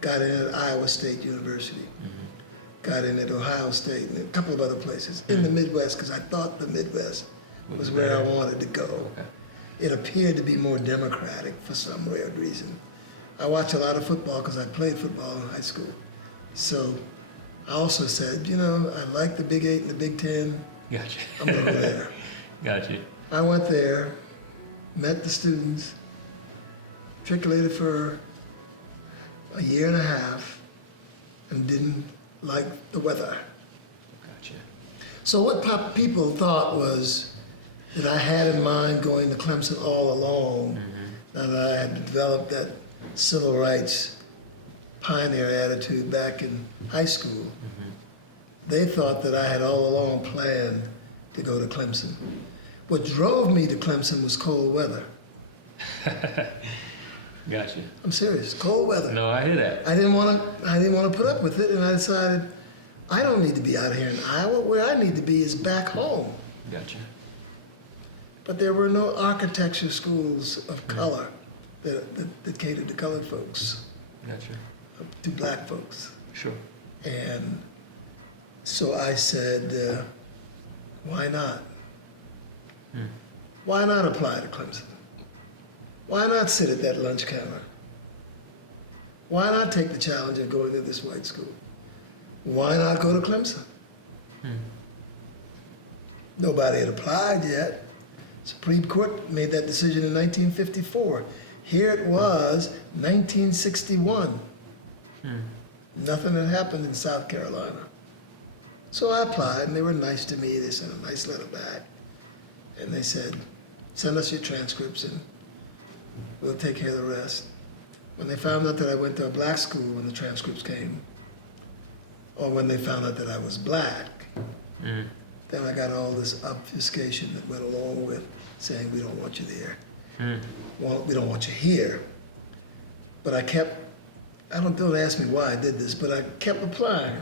got in at Iowa State University, got in at Ohio State and a couple of other places in the Midwest because I thought the Midwest was where I wanted to go. Okay. It appeared to be more democratic for some weird reason. I watch a lot of football because I played football in high school. So I also said, I like the Big 8 and the Big 10. Gotcha. I'm going to go there. Gotcha. I went there, met the students, matriculated for a year and a half, and didn't like the weather. Gotcha. So what people thought was that I had in mind going to Clemson all along, that I had developed that civil rights pioneer attitude back in high school. they thought that I had all along planned to go to Clemson. What drove me to Clemson was cold weather. Gotcha. I'm serious, cold weather. No, I hear that. I didn't want to put up with it, and I decided I don't need to be out here in Iowa. Where I need to be is back home. Gotcha. But there were no architecture schools of color that catered to colored folks, Gotcha. to black folks. Sure. And so I said, why not? Why not apply to Clemson? Why not sit at that lunch counter? Why not take the challenge of going to this white school? Why not go to Clemson? Nobody had applied yet. Supreme Court made that decision in 1954. Here it was, 1961. Nothing had happened in South Carolina. So I applied, and they were nice to me. They sent a nice letter back. And they said, send us your transcripts, and we'll take care of the rest. When they found out that I went to a black school when the transcripts came, or when they found out that I was black, then I got all this obfuscation that went along with saying, we don't want you there. Well, we don't want you here. But don't ask me why I did this, but I kept applying.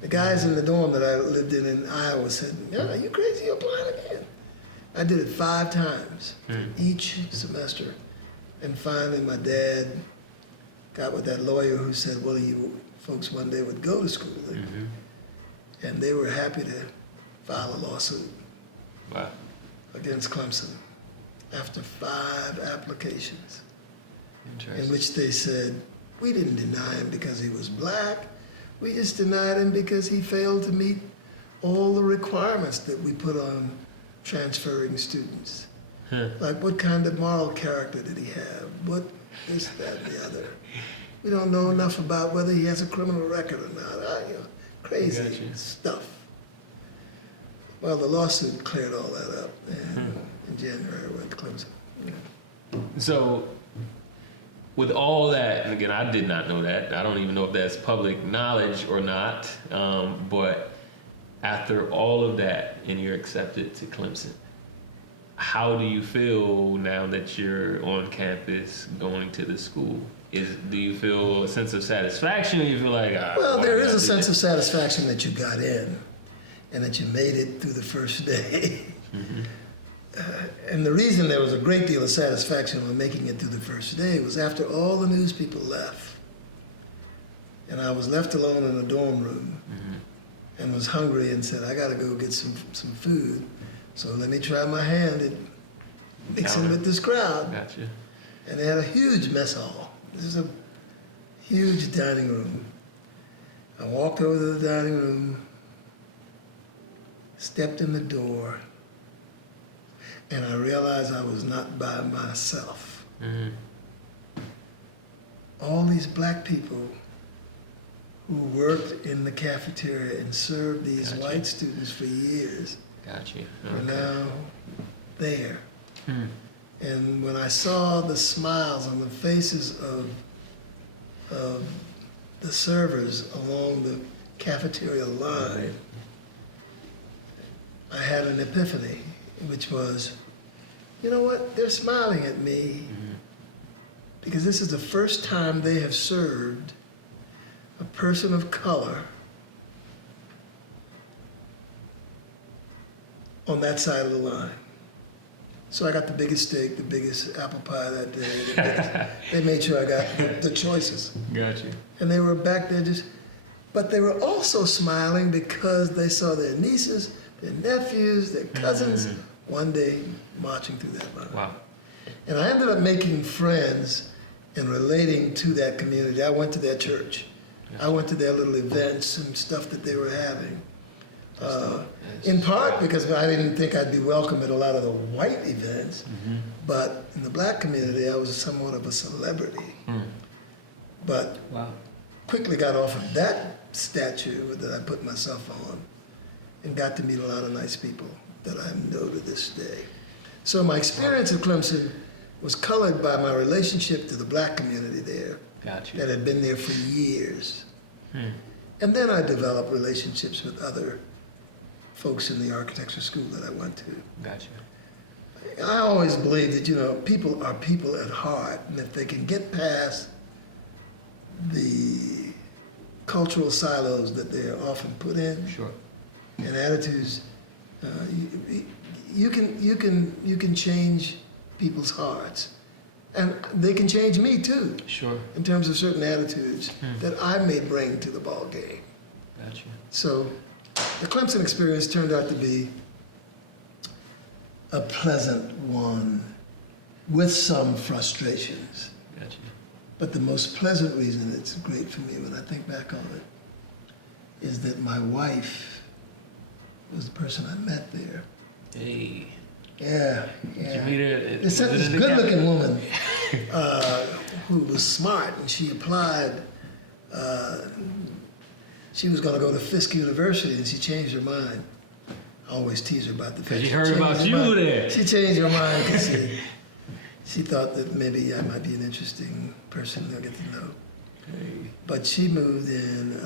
The guys in the dorm that I lived in Iowa said, yeah, you crazy, you're applying again. I did it 5 times each semester. And finally my dad got with that lawyer who said, well, you folks one day would go to school. And they were happy to file a lawsuit against Clemson after 5 applications, in which they said, we didn't deny him because he was black. We just denied him because he failed to meet all the requirements that we put on transferring students. Like, what kind of moral character did he have? What this, that, and the other. We don't know enough about whether he has a criminal record or not. Crazy stuff. Well, the lawsuit cleared all that up, and in January I went to Clemson. So, with all that, and again, I did not know that. I don't even know if that's public knowledge or not. But after all of that, and you're accepted to Clemson, how do you feel now that you're on campus going to the school? Do you feel a sense of satisfaction, or you feel like, well, there is a sense of satisfaction that you got in and that you made it through the first day. And the reason there was a great deal of satisfaction on making it through the first day was after all the news people left, and I was left alone in a dorm room and was hungry and said, I gotta go get some food, so let me try my hand at mixing with this crowd. Gotcha. And they had a huge mess hall. This is a huge dining room. I walked over to the dining room, stepped in the door, and I realized I was not by myself. All these black people who worked in the cafeteria and served these white students for years are now there. And when I saw the smiles on the faces of the servers along the cafeteria line, I had an epiphany, which was, you know what, they're smiling at me because this is the first time they have served a person of color on that side of the line. So I got the biggest steak, the biggest apple pie that day. They made sure I got the choices. Gotcha. And they were back there but they were also smiling because they saw their nieces, their nephews, their cousins one day marching through that line. Wow. And I ended up making friends and relating to that community. I went to their church. I went to their little events and stuff that they were having. In part because I didn't think I'd be welcome at a lot of the white events, but in the black community I was somewhat of a celebrity. But quickly got off of that statue that I put myself on and got to meet a lot of nice people that I know to this day. So my experience at Clemson was colored by my relationship to the black community there that had been there for years. And then I developed relationships with other folks in the architecture school that I went to. Gotcha. I always believe that, you know, people are people at heart, and if they can get past the cultural silos that they're often put in, Sure. and attitudes, you can change people's hearts, and they can change me too. Sure. In terms of certain attitudes that I may bring to the ball game. Gotcha. So, the Clemson experience turned out to be a pleasant one, with some frustrations. Gotcha. But the most pleasant reason it's great for me when I think back on it is that my wife was the person I met there. Hey. Yeah, Did yeah. you meet her? They sent this good-looking woman who was smart, and she applied. She was going to go to Fisk University, and she changed her mind. I always tease her about the fact Because she heard about you there. She changed her mind because she thought that maybe I might be an interesting person to get to know. Hey. But she moved in.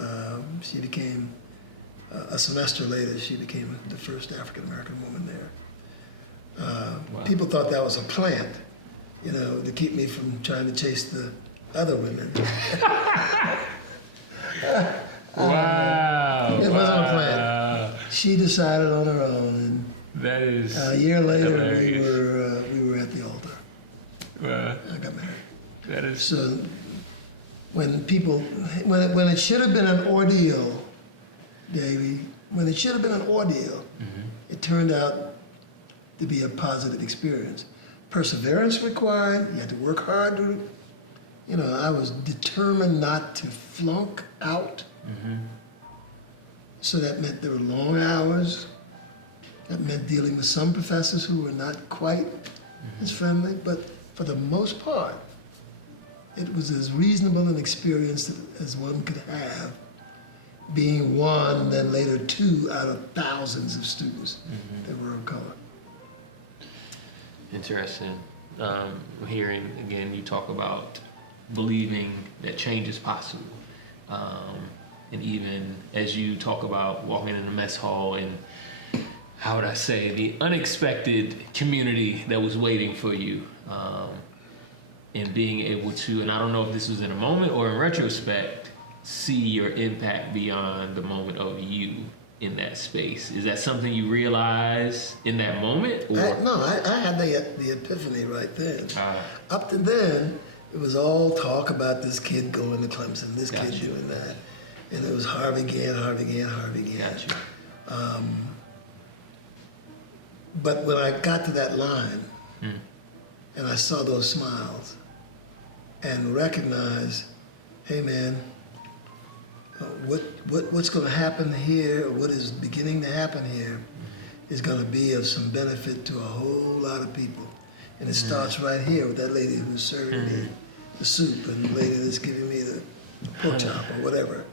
She became a semester later. She became the first African American woman there. Wow. People thought that was a plant, you know, to keep me from trying to chase the other women. Wow. It wasn't a plant. She decided on her own, and That is a year later hilarious. we were at the altar. I got married. That is So when it should have been an ordeal, Dae-Lee, when it should have been an ordeal, it turned out to be a positive experience. Perseverance required. You had to work hard to, you know, I was determined not to flunk out. So that meant there were long hours. That meant dealing with some professors who were not quite as friendly, but for the most part, it was as reasonable an experience as one could have, being one, then later two out of thousands of students that were of color. interesting. Hearing again, you talk about believing that change is possible, and even as you talk about walking in the mess hall and how would I say the unexpected community that was waiting for you, and being able to, and I don't know if this was in a moment or in retrospect, see your impact beyond the moment of you in that space. Is that something you realize in that moment? Or? I had the epiphany right then. Up to then, it was all talk about this kid going to Clemson, this kid doing that. And it was Harvey Gantt, Harvey Gantt, Harvey Gantt. Gotcha. But when I got to that line, and I saw those smiles, and recognized, hey man, what's going to happen here, or what is beginning to happen here, is going to be of some benefit to a whole lot of people. And it starts right here with that lady who's serving me the soup, and the lady that's giving me the pork chop or whatever.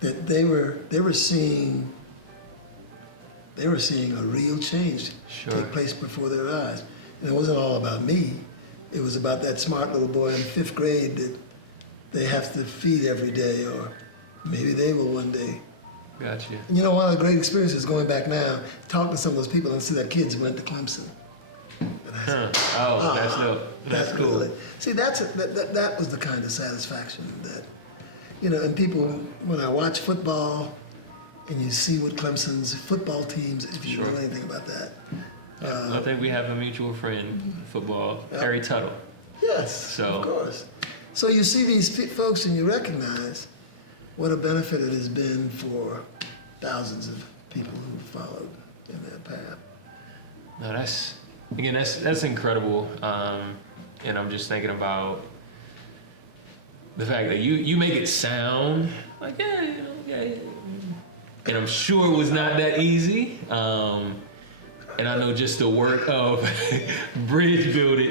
That they were seeing a real change take place before their eyes. And it wasn't all about me. It was about that smart little boy in 5th grade that they have to feed every day, or maybe they will one day. Gotcha. And you know, one of the great experiences going back now, talking to some of those people and see that kids went to Clemson. Oh, that's dope. That's cool. Really, see, that was the kind of satisfaction that, you know, and people, when I watch football and you see what Clemson's football teams, if you know anything about that. I think we have a mutual friend, football, Harry Tuttle. Yes, of course. So you see these folks and you recognize what a benefit it has been for thousands of people who followed in that path. No, that's incredible. And I'm just thinking about the fact that you make it sound like, yeah. And I'm sure it was not that easy. And I know just the work of bridge building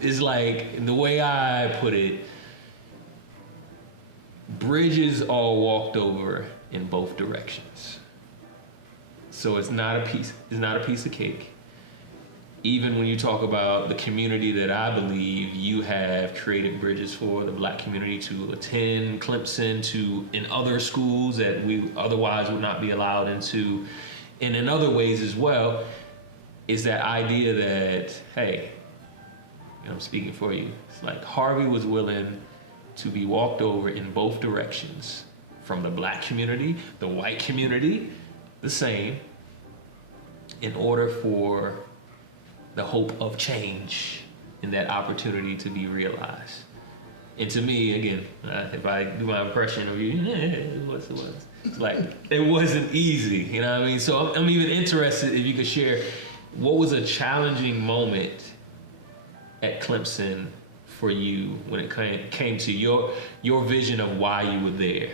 is like, the way I put it, bridges are walked over in both directions. So it's not a piece of cake. even when you talk about the community that I believe you have created bridges for the Black community to attend Clemson, to in other schools that we otherwise would not be allowed into, and in other ways as well, is that idea that, hey, I'm speaking for you. It's like Harvey was willing to be walked over in both directions, from the Black community, the white community, the same, in order for the hope of change and that opportunity to be realized. And to me, again, if I do my impression of you, it was. It's like, it wasn't easy, you know what I mean? So I'm even interested if you could share, what was a challenging moment at Clemson for you when it came to your vision of why you were there?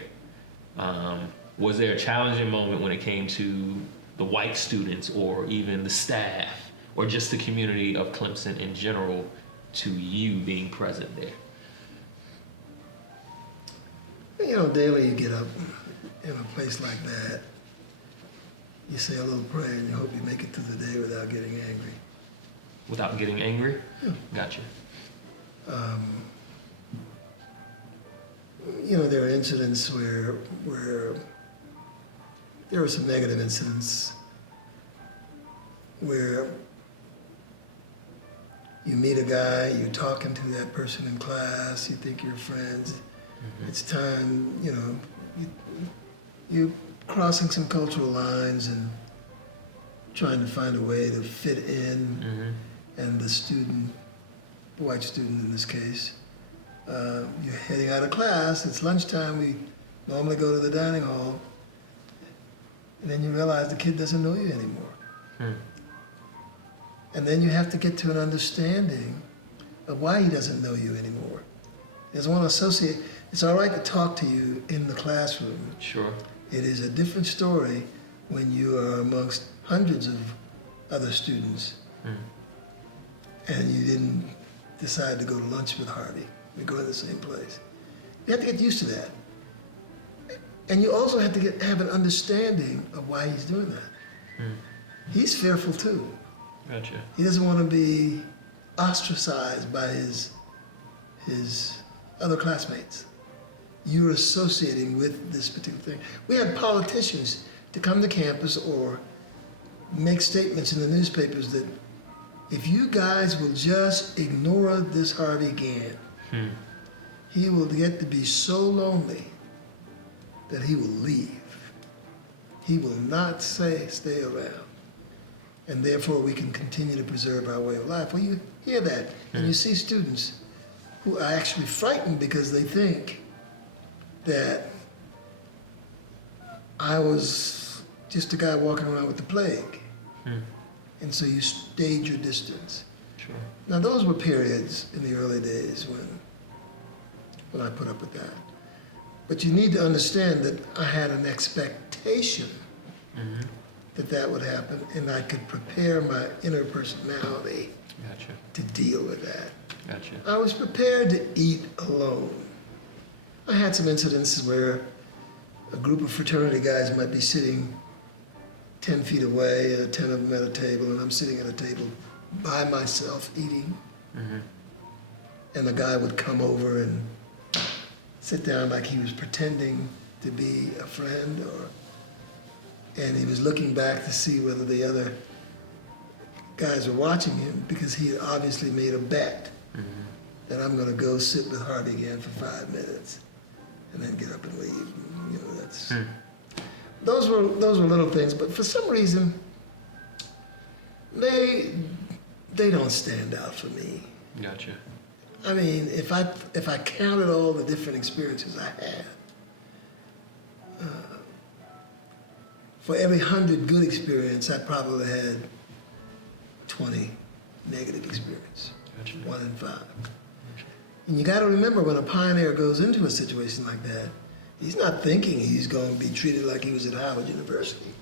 Was there a challenging moment when it came to the white students or even the staff or just the community of Clemson in general to you being present there? You know, daily you get up in a place like that, you say a little prayer and you hope you make it through the day without getting angry. Without getting angry? Yeah. Gotcha. You know, there are incidents where there were some negative incidents where you meet a guy, you're talking to that person in class, you think you're friends. Mm-hmm. It's time, you know, you're crossing some cultural lines and trying to find a way to fit in. Mm-hmm. And the student, the white student in this case, you're heading out of class, it's lunchtime, we normally go to the dining hall, and then you realize the kid doesn't know you anymore. Hmm. And then you have to get to an understanding of why he doesn't know you anymore. He doesn't want to associate. It's all right to talk to you in the classroom. Sure. It is a different story when you are amongst hundreds of other students. Hmm. And you didn't decide to go to lunch with Harvey. We go to the same place. You have to get used to that. And you also have to have an understanding of why he's doing that. Hmm. He's fearful too. Gotcha. He doesn't want to be ostracized by his other classmates. You're associating with this particular thing. We had politicians to come to campus or make statements in the newspapers that if you guys will just ignore this Harvey Gantt, he will get to be so lonely that he will leave. He will not stay around. And therefore we can continue to preserve our way of life. Well, you hear that, and you see students who are actually frightened because they think that I was just a guy walking around with the plague. And so you stayed your distance. Sure. Now those were periods in the early days when I put up with that. But you need to understand that I had an expectation that would happen, and I could prepare my inner personality to deal with that. Gotcha. I was prepared to eat alone. I had some incidences where a group of fraternity guys might be sitting 10 feet away, 10 of them at a table, and I'm sitting at a table by myself eating. And the guy would come over and sit down like he was pretending to be a friend, and he was looking back to see whether the other guys were watching him, because he had obviously made a bet that I'm gonna go sit with Harvey again for 5 minutes and then get up and leave. You know, that's... Those were little things, but for some reason, they don't stand out for me. Gotcha. I mean, if I counted all the different experiences I had, for every 100 good experience, I probably had 20 negative experience. Gotcha. 1 in 5. Gotcha. And you got to remember, when a pioneer goes into a situation like that, he's not thinking he's going to be treated like he was at Howard University,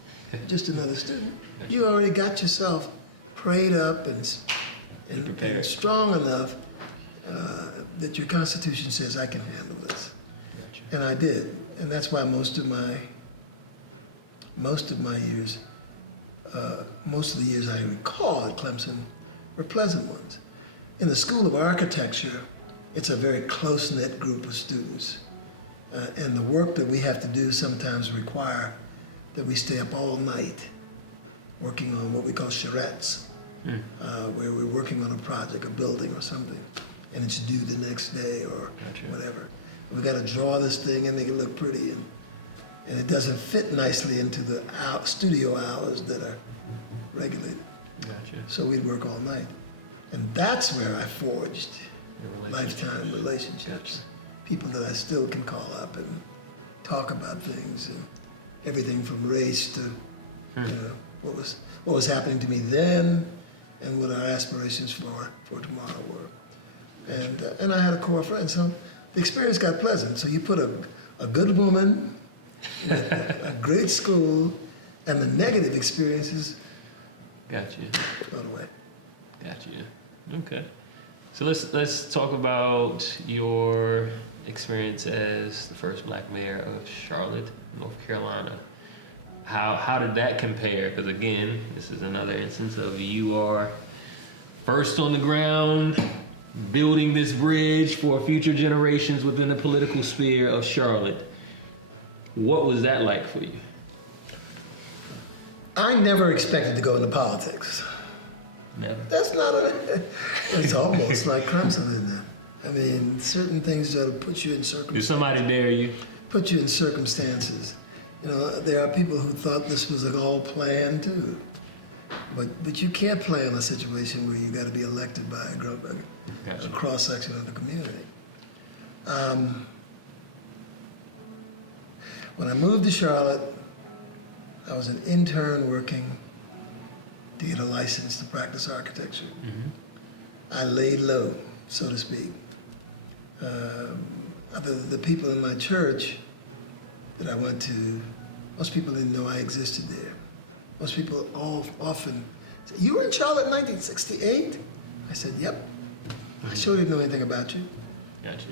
just another student. You already got yourself prayed up and strong enough that your Constitution says, I can handle this. Gotcha. And I did. And that's why most of the years I recall at Clemson were pleasant ones. In the School of Architecture, it's a very close-knit group of students. And the work that we have to do sometimes require that we stay up all night working on what we call charrettes, where we're working on a project, a building or something, and it's due the next day or whatever. We got to draw this thing and make it look pretty, and it doesn't fit nicely into the studio hours that are regulated. Gotcha. So we'd work all night. And that's where I forged lifetime relationships. People that I still can call up and talk about things, and everything from race to what was happening to me then, and what our aspirations for tomorrow were. And I had a core friend, so the experience got pleasant. So you put a good woman, a great school, and the negative experiences. Gotcha. Thrown away. Gotcha. Okay. So let's talk about your experience as the first Black mayor of Charlotte, North Carolina. How did that compare? Because again, this is another instance of you are first on the ground, building this bridge for future generations within the political sphere of Charlotte. What was that like for you? I never expected to go into politics. Never. That's not it's almost like Clemson in there. I mean, certain things that'll put you in circumstances. Did somebody dare you? Put you in circumstances. You know, there are people who thought this was all planned too. But you can't plan a situation where you got to be elected by a cross-section of the community. When I moved to Charlotte, I was an intern working to get a license to practice architecture. I laid low, so to speak. The people in my church that I went to, most people didn't know I existed there. Most people often say, "You were in Charlotte in 1968?" I said, "Yep." I sure didn't know anything about you. Gotcha.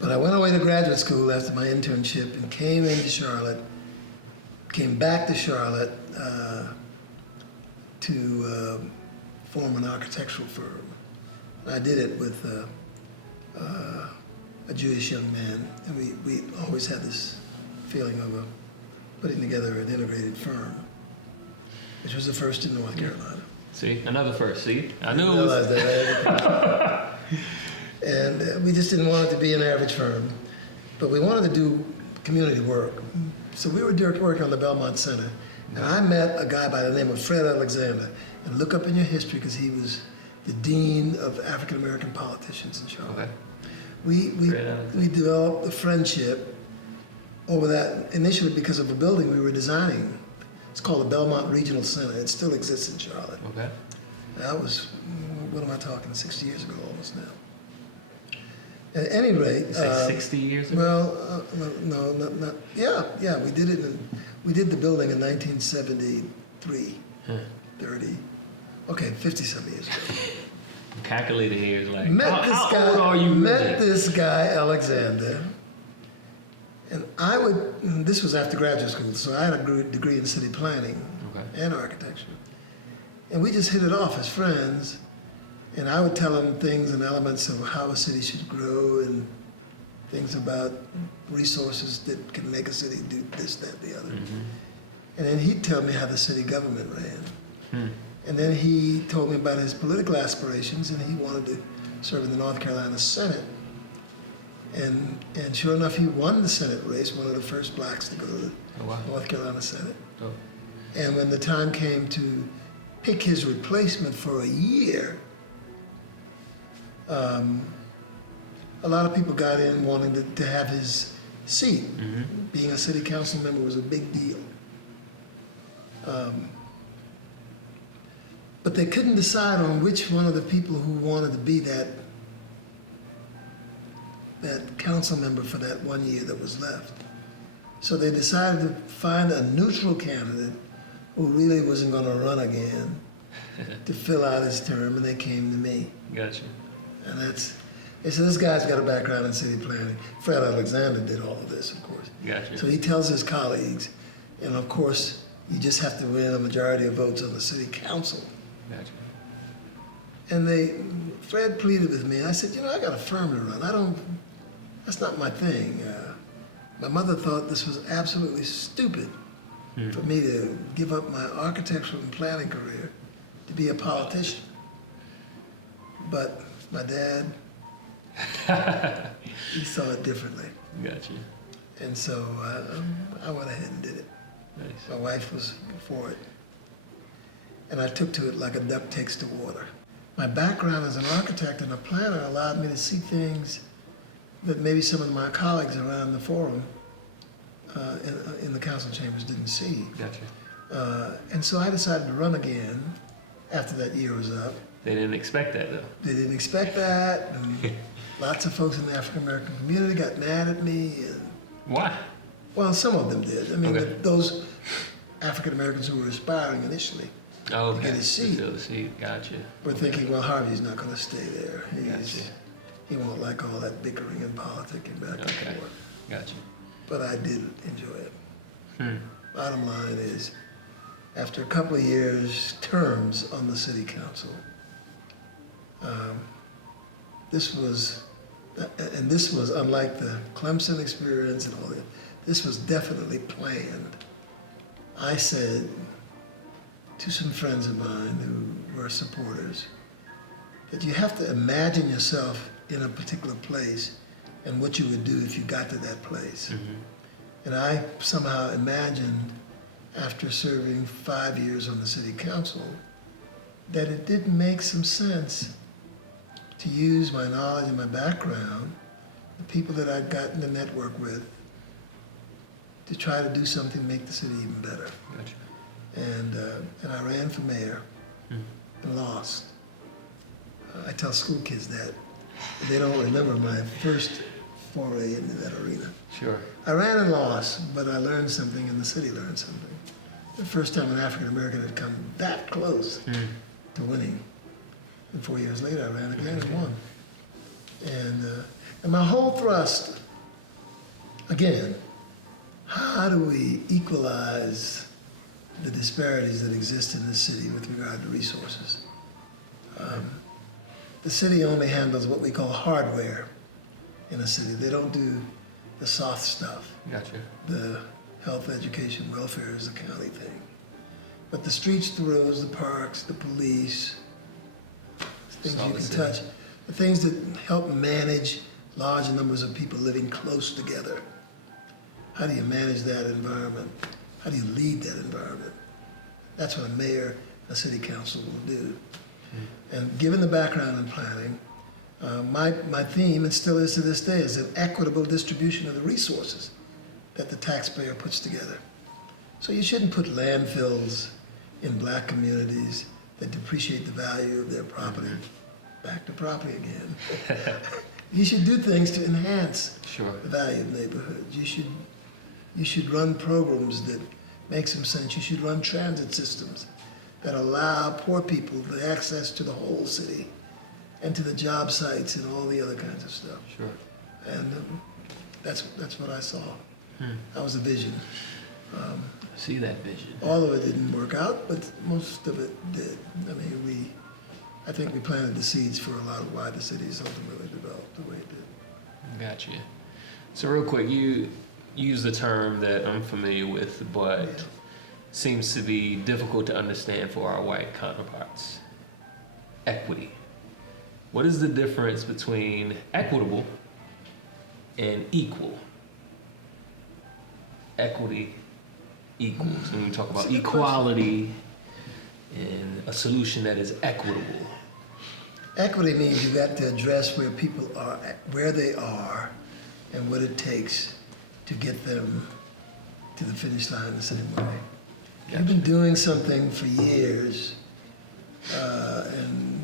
But I went away to graduate school after my internship and came into Charlotte, came back to Charlotte to form an architectural firm. And I did it with a Jewish young man, and we always had this feeling of putting together an integrated firm, which was the first in North Carolina. See, another first. See, I knew I it was. realized that. And we just didn't want it to be an average firm, but we wanted to do community work. So we were working on the Belmont Center, and I met a guy by the name of Fred Alexander. And look up in your history, because he was the dean of African American politicians in Charlotte. Okay. We developed a friendship over that initially because of a building we were designing. It's called the Belmont Regional Center. It still exists in Charlotte. Okay. That was, what am I talking, 60 years ago almost now. At any rate, You say 60 years ago? well, no, not. Yeah. We did it. We did the building in 1973, 30. Okay, 50-some years ago. I'm calculating here is like, Met this how guy. old are you Met really? this guy Alexander, and this was after graduate school, so I had a degree in city planning and architecture, and we just hit it off as friends. And I would tell him things and elements of how a city should grow and things about resources that can make a city do this, that, the other. And then he'd tell me how the city government ran. And then he told me about his political aspirations, and he wanted to serve in the North Carolina Senate. And sure enough, he won the Senate race, one of the first blacks to go to the North Carolina Senate. And when the time came to pick his replacement for a year, a lot of people got in wanting to have his seat. Being a city council member was a big deal. But they couldn't decide on which one of the people who wanted to be that council member for that 1 year that was left. So they decided to find a neutral candidate who really wasn't going to run again to fill out his term, and they came to me. Gotcha. And they said, this guy's got a background in city planning. Fred Alexander did all of this, of course. Gotcha. So he tells his colleagues, and of course, you just have to win a majority of votes on the city council. Gotcha. And Fred pleaded with me. I said, I got a firm to run. That's not my thing. My mother thought this was absolutely stupid for me to give up my architectural and planning career to be a politician. But my dad, he saw it differently. Gotcha. And so I went ahead and did it. Nice. My wife was for it. And I took to it like a duck takes to water. My background as an architect and a planner allowed me to see things that maybe some of my colleagues around the forum in the council chambers didn't see. Gotcha. And so I decided to run again after that year was up. They didn't expect that, though. They didn't expect that. And lots of folks in the African American community got mad at me. And, Why? well, some of them did. I mean, Okay. those African Americans who were aspiring initially Oh, okay. to get a seat To fill the seat. Gotcha. were thinking, well, Harvey's not going to stay there. Gotcha. He won't like all that bickering and politicking back and Okay. forth. Gotcha. But I did enjoy it. Hmm. Bottom line is, after a couple of years, terms on the city council, this was unlike the Clemson experience and all that, this was definitely planned. I said to some friends of mine who were supporters that you have to imagine yourself in a particular place and what you would do if you got to that place. Mm-hmm. And I somehow imagined, after serving 5 years on the city council, that it did make some sense to use my knowledge and my background, the people that I'd gotten to network with, to try to do something to make the city even better. Gotcha. And I ran for mayor and lost. I tell school kids that. They don't remember my first foray into that arena. Sure. I ran and lost, but I learned something and the city learned something. The first time an African American had come that close to winning. And 4 years later, I ran again and won. And my whole thrust, again, how do we equalize the disparities that exist in the city with regard to resources? The city only handles what we call hardware in a city. They don't do the soft stuff. Gotcha. The health, education, welfare is a county thing. But the streets, the roads, the parks, the police, things you can touch, the things that help manage large numbers of people living close together. How do you manage that environment? How do you lead that environment? That's what a mayor, a city council will do. And given the background in planning, my theme, and still is to this day, is an equitable distribution of the resources that the taxpayer puts together. So you shouldn't put landfills in black communities that depreciate the value of their property. Back to property again. You should do things to enhance the value of neighborhoods. You should run programs that make some sense. You should run transit systems that allow poor people the access to the whole city and to the job sites and all the other kinds of stuff. Sure. And that's what I saw. That was a vision. See that vision. All of it didn't work out, but most of it did. I mean, I think we planted the seeds for a lot of why the city's ultimately developed the way it did. Gotcha. So real quick, you use the term that I'm familiar with, but seems to be difficult to understand for our white counterparts. Equity. What is the difference between equitable and equal? Equity equals. When we talk about equality and a solution that is equitable. Equity means you got to address where people are, where they are, and what it takes to get them to the finish line the same way. You've been doing something for years, and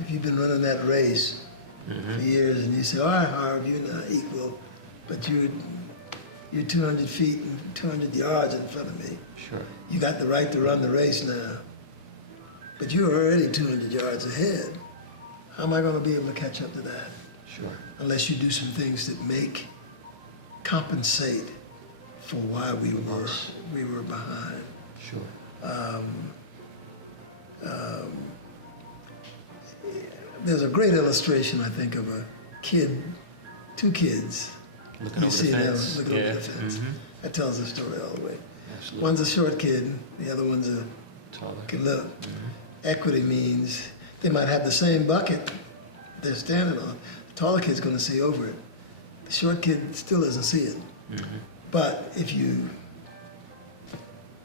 if you've been running that race for years, and you say, all right, Harv, you're not equal, but you're 200 feet and 200 yards in front of me. Sure. You got the right to run the race now, but you're already 200 yards ahead. How am I going to be able to catch up to that? Sure. Unless you do some things that compensate for why we were behind. Sure. there's a great illustration, I think, of a kid, two kids. Looking over the fence. Looking over the fence. Mm-hmm. That tells the story all the way. Absolutely. One's a short kid, the other one's a Taller. kid little. Mm-hmm. Equity means they might have the same bucket they're standing on. The taller kid's going to see over it. The short kid still doesn't see it. Mm-hmm. But if you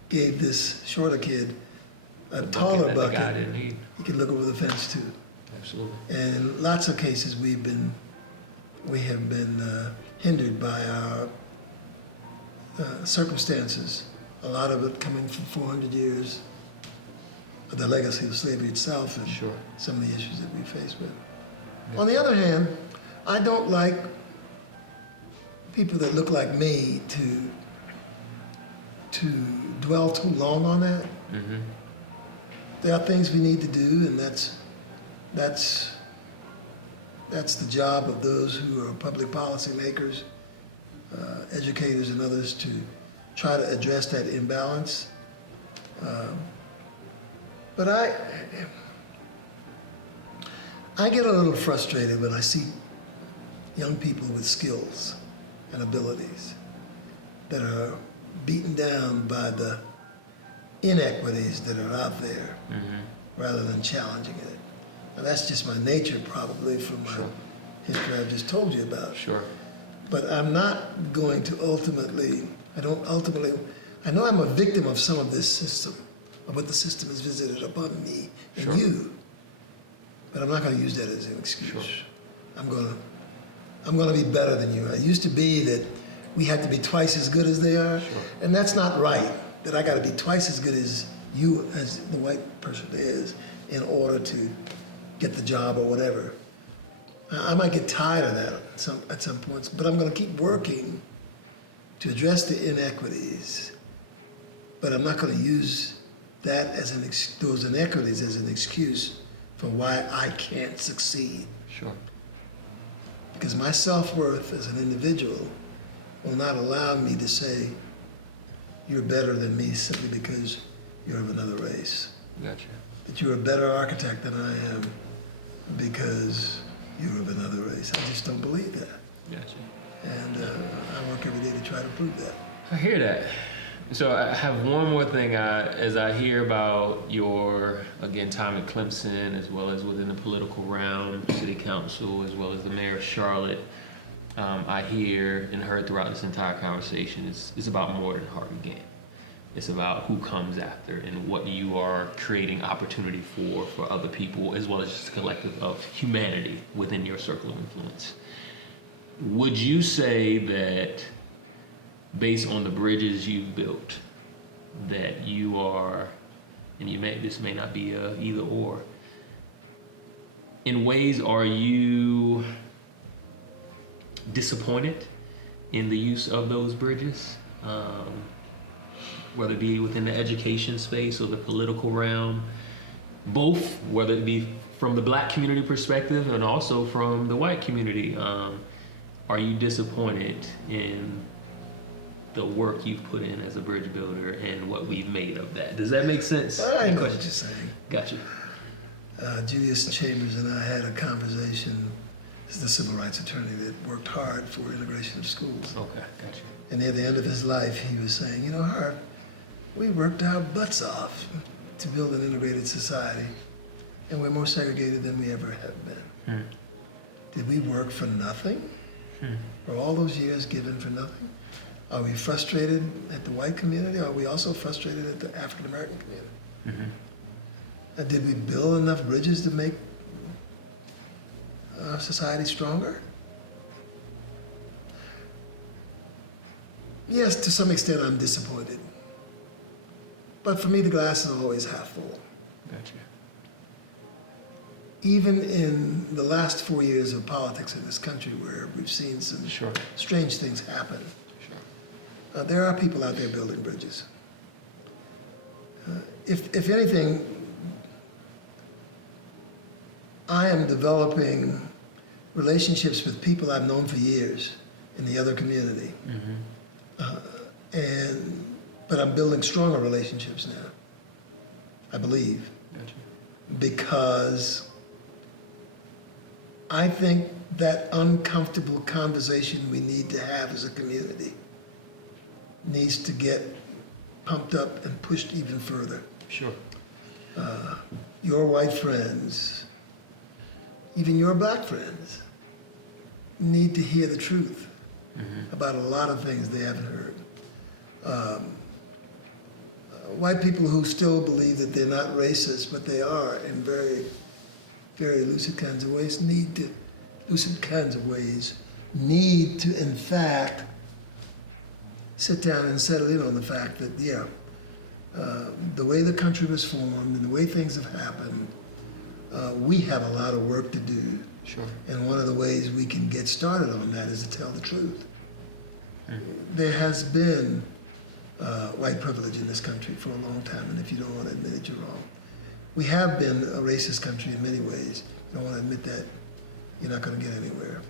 gave this shorter kid a taller that the guy bucket, didn't need. he could look over the fence too. Absolutely. And in lots of cases, we have been hindered by our circumstances. A lot of it coming from 400 years of the legacy of slavery itself and Sure. some of the issues that we face with. On the other hand, I don't like people that look like me to dwell too long on that. Mm-hmm. There are things we need to do, and that's the job of those who are public policy makers, educators and others, to try to address that imbalance. But I get a little frustrated when I see young people with skills and abilities that are beaten down by the inequities that are out there, rather than challenging it. And that's just my nature, probably, from my history I've just told you about. Sure. But I'm not going to I know I'm a victim of some of this system, of what the system has visited upon me and you. But I'm not going to use that as an excuse. Sure. I'm going to be better than you. It used to be that we had to be twice as good as they are, and that's not right. That I got to be twice as good as you, as the white person is, in order to get the job or whatever. I might get tired of that at some points, but I'm going to keep working to address the inequities. But I'm not going to use that as those inequities as an excuse for why I can't succeed. Sure. Because my self-worth as an individual will not allow me to say, you're better than me simply because you're of another race. Gotcha. That you're a better architect than I am because you're of another race. I just don't believe that. Gotcha. And I work every day to try to prove that. I hear that. So I have one more thing. As I hear about your, again, time at Clemson, as well as within the political realm, city council, as well as the mayor of Charlotte, I hear and heard throughout this entire conversation, it's about more than Harvey Gantt. It's about who comes after and what you are creating opportunity for other people, as well as just a collective of humanity within your circle of influence. Would you say that, based on the bridges you've built, that you are, and this may not be a either or, in ways are you disappointed in the use of those bridges? Whether it be within the education space or the political realm, both, whether it be from the black community perspective and also from the white community, are you disappointed in the work you've put in as a bridge builder and what we've made of that? Does that make sense? I know what you're saying. Gotcha. Julius Chambers and I had a conversation. This is the civil rights attorney that worked hard for integration of schools. Okay, gotcha. And near the end of his life, he was saying, Harv, we worked our butts off to build an integrated society, and we're more segregated than we ever have been. Did we work for nothing? For all those years given for nothing? Are we frustrated at the white community? Are we also frustrated at the African American community? And did we build enough bridges to make our society stronger? Yes, to some extent I'm disappointed. But for me, the glass is always half full. Gotcha. Even in the last 4 years of politics in this country, where we've seen some strange things happen, there are people out there building bridges. If anything, I am developing relationships with people I've known for years in the other community. But I'm building stronger relationships now, I believe, because I think that uncomfortable conversation we need to have as a community needs to get pumped up and pushed even further. Sure. Your white friends, even your black friends, need to hear the truth about a lot of things they haven't heard. White people who still believe that they're not racist, but they are in very, very lucid kinds of ways, need to, in fact, sit down and settle in on the fact that, the way the country was formed and the way things have happened, we have a lot of work to do. Sure. And one of the ways we can get started on that is to tell the truth. There has been white privilege in this country for a long time, and if you don't want to admit it, you're wrong. We have been a racist country in many ways. You don't want to admit that, you're not going to get anywhere.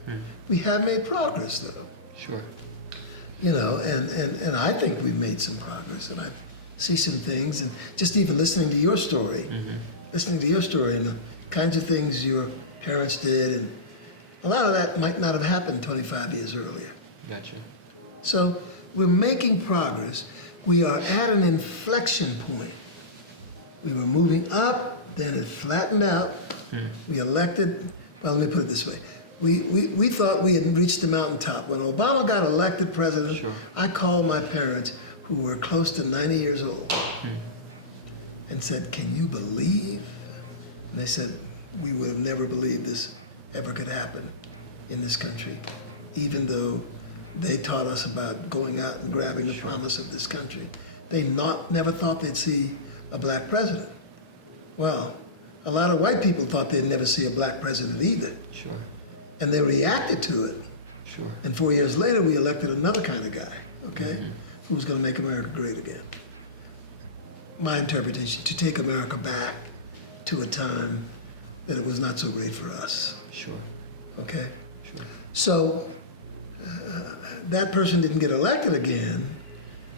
We have made progress, though. Sure. And I think we've made some progress, and I see some things, and just even listening to your story, and the kinds of things your parents did, and a lot of that might not have happened 25 years earlier. Gotcha. So we're making progress. We are at an inflection point. We were moving up, then it flattened out. We elected, well, let me put it this way. We thought we had reached the mountaintop. When Obama got elected president, Sure. I called my parents, who were close to 90 years old, and said, "Can you believe?" And they said, "We would have never believed this ever could happen in this country, even though they taught us about going out and grabbing the promise of this country. They never thought they'd see a black president." Well, a lot of white people thought they'd never see a black president either, Sure. and they reacted to it. Sure. And 4 years later, we elected another kind of guy, okay, who was going to make America great again. My interpretation, to take America back to a time that it was not so great for us, Sure. okay? Sure. So that person didn't get elected again.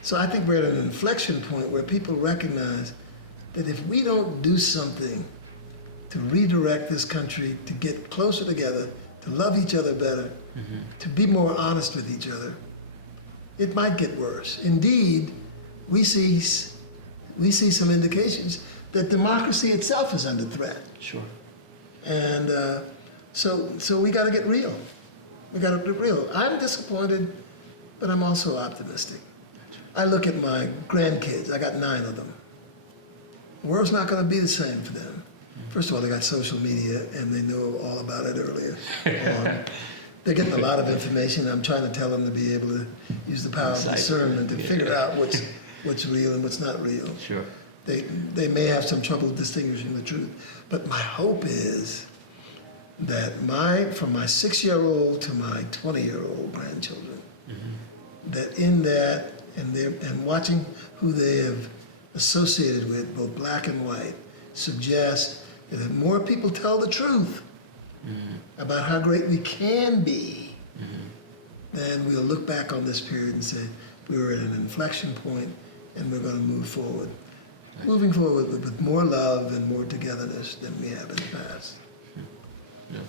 So I think we're at an inflection point where people recognize that if we don't do something to redirect this country, to get closer together, to love each other better, to be more honest with each other, it might get worse. Indeed, we see some indications that democracy itself is under threat. Sure. And so we got to get real. We got to get real. I'm disappointed, but I'm also optimistic. I look at my grandkids. I got 9 of them. The world's not going to be the same for them. First of all, they got social media, and they know all about it earlier on. They're getting a lot of information. I'm trying to tell them to be able to use the power of discernment to figure out what's real and what's not real. Sure. They may have some trouble distinguishing the truth. But my hope is that from my 6-year-old to my 20-year-old grandchildren, that in that, and watching who they have associated with, both black and white, suggests that if more people tell the truth about how great we can be, then we'll look back on this period and say, we were at an inflection point and we're going to move forward. Moving forward with more love and more togetherness than we have in the past. Yeah.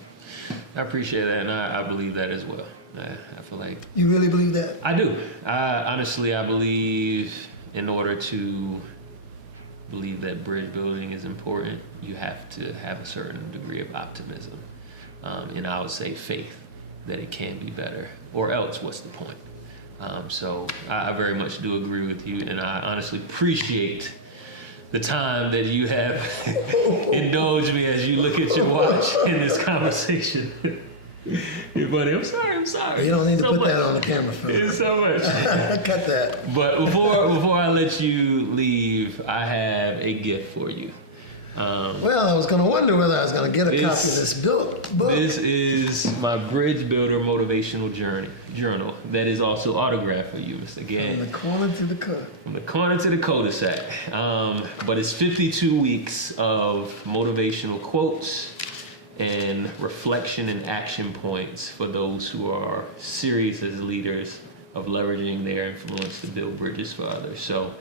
I appreciate that, and I believe that as well. I feel like... You really believe that? I do. Honestly, I believe in order to believe that bridge building is important, you have to have a certain degree of optimism. And I would say faith that it can be better, or else what's the point? So I very much do agree with you, and I honestly appreciate the time that you have indulged me as you look at your watch in this conversation. You're funny. I'm sorry. You don't need to put that on the camera, Phil. It's so much. Cut that. But before I let you leave, I have a gift for you. Well, I was going to wonder whether I was going to get a copy of this book. This is my Bridge Builder Motivational Journal that is also autographed for you, Mr. Gantt. From the corner to the cut. From the corner to the cul-de-sac. But it's 52 weeks of motivational quotes and reflection and action points for those who are serious as leaders of leveraging their influence to build bridges for others. So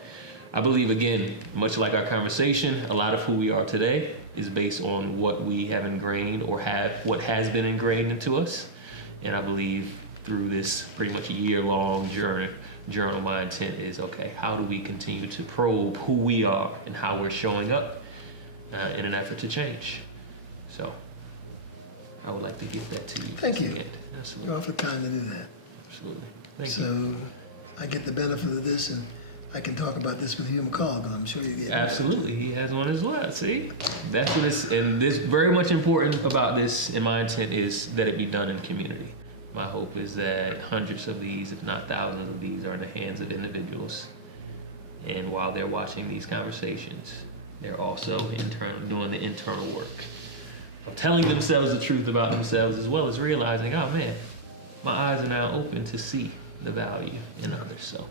I believe, again, much like our conversation, a lot of who we are today is based on what we have ingrained or what has been ingrained into us. And I believe through this pretty much a year-long journal, my intent is, okay, how do we continue to probe who we are and how we're showing up in an effort to change? So I would like to give that to you. Thank you. Absolutely. You're awfully kind to do that. Absolutely. Thank you. So I get the benefit of this, and I can talk about this with Hugh McCall, because I'm sure you get it. Absolutely, he has one as well. See, that's what it's, and this very much important about this. And my intent is that it be done in community. My hope is that hundreds of these, if not thousands of these, are in the hands of individuals. And while they're watching these conversations, they're also doing the internal work of telling themselves the truth about themselves, as well as realizing, oh man, my eyes are now open to see the value in others. So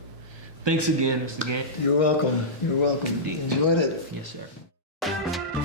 thanks again, Mr. Gantt. You're welcome. You're welcome. Indeed. Enjoyed it. Yes, sir.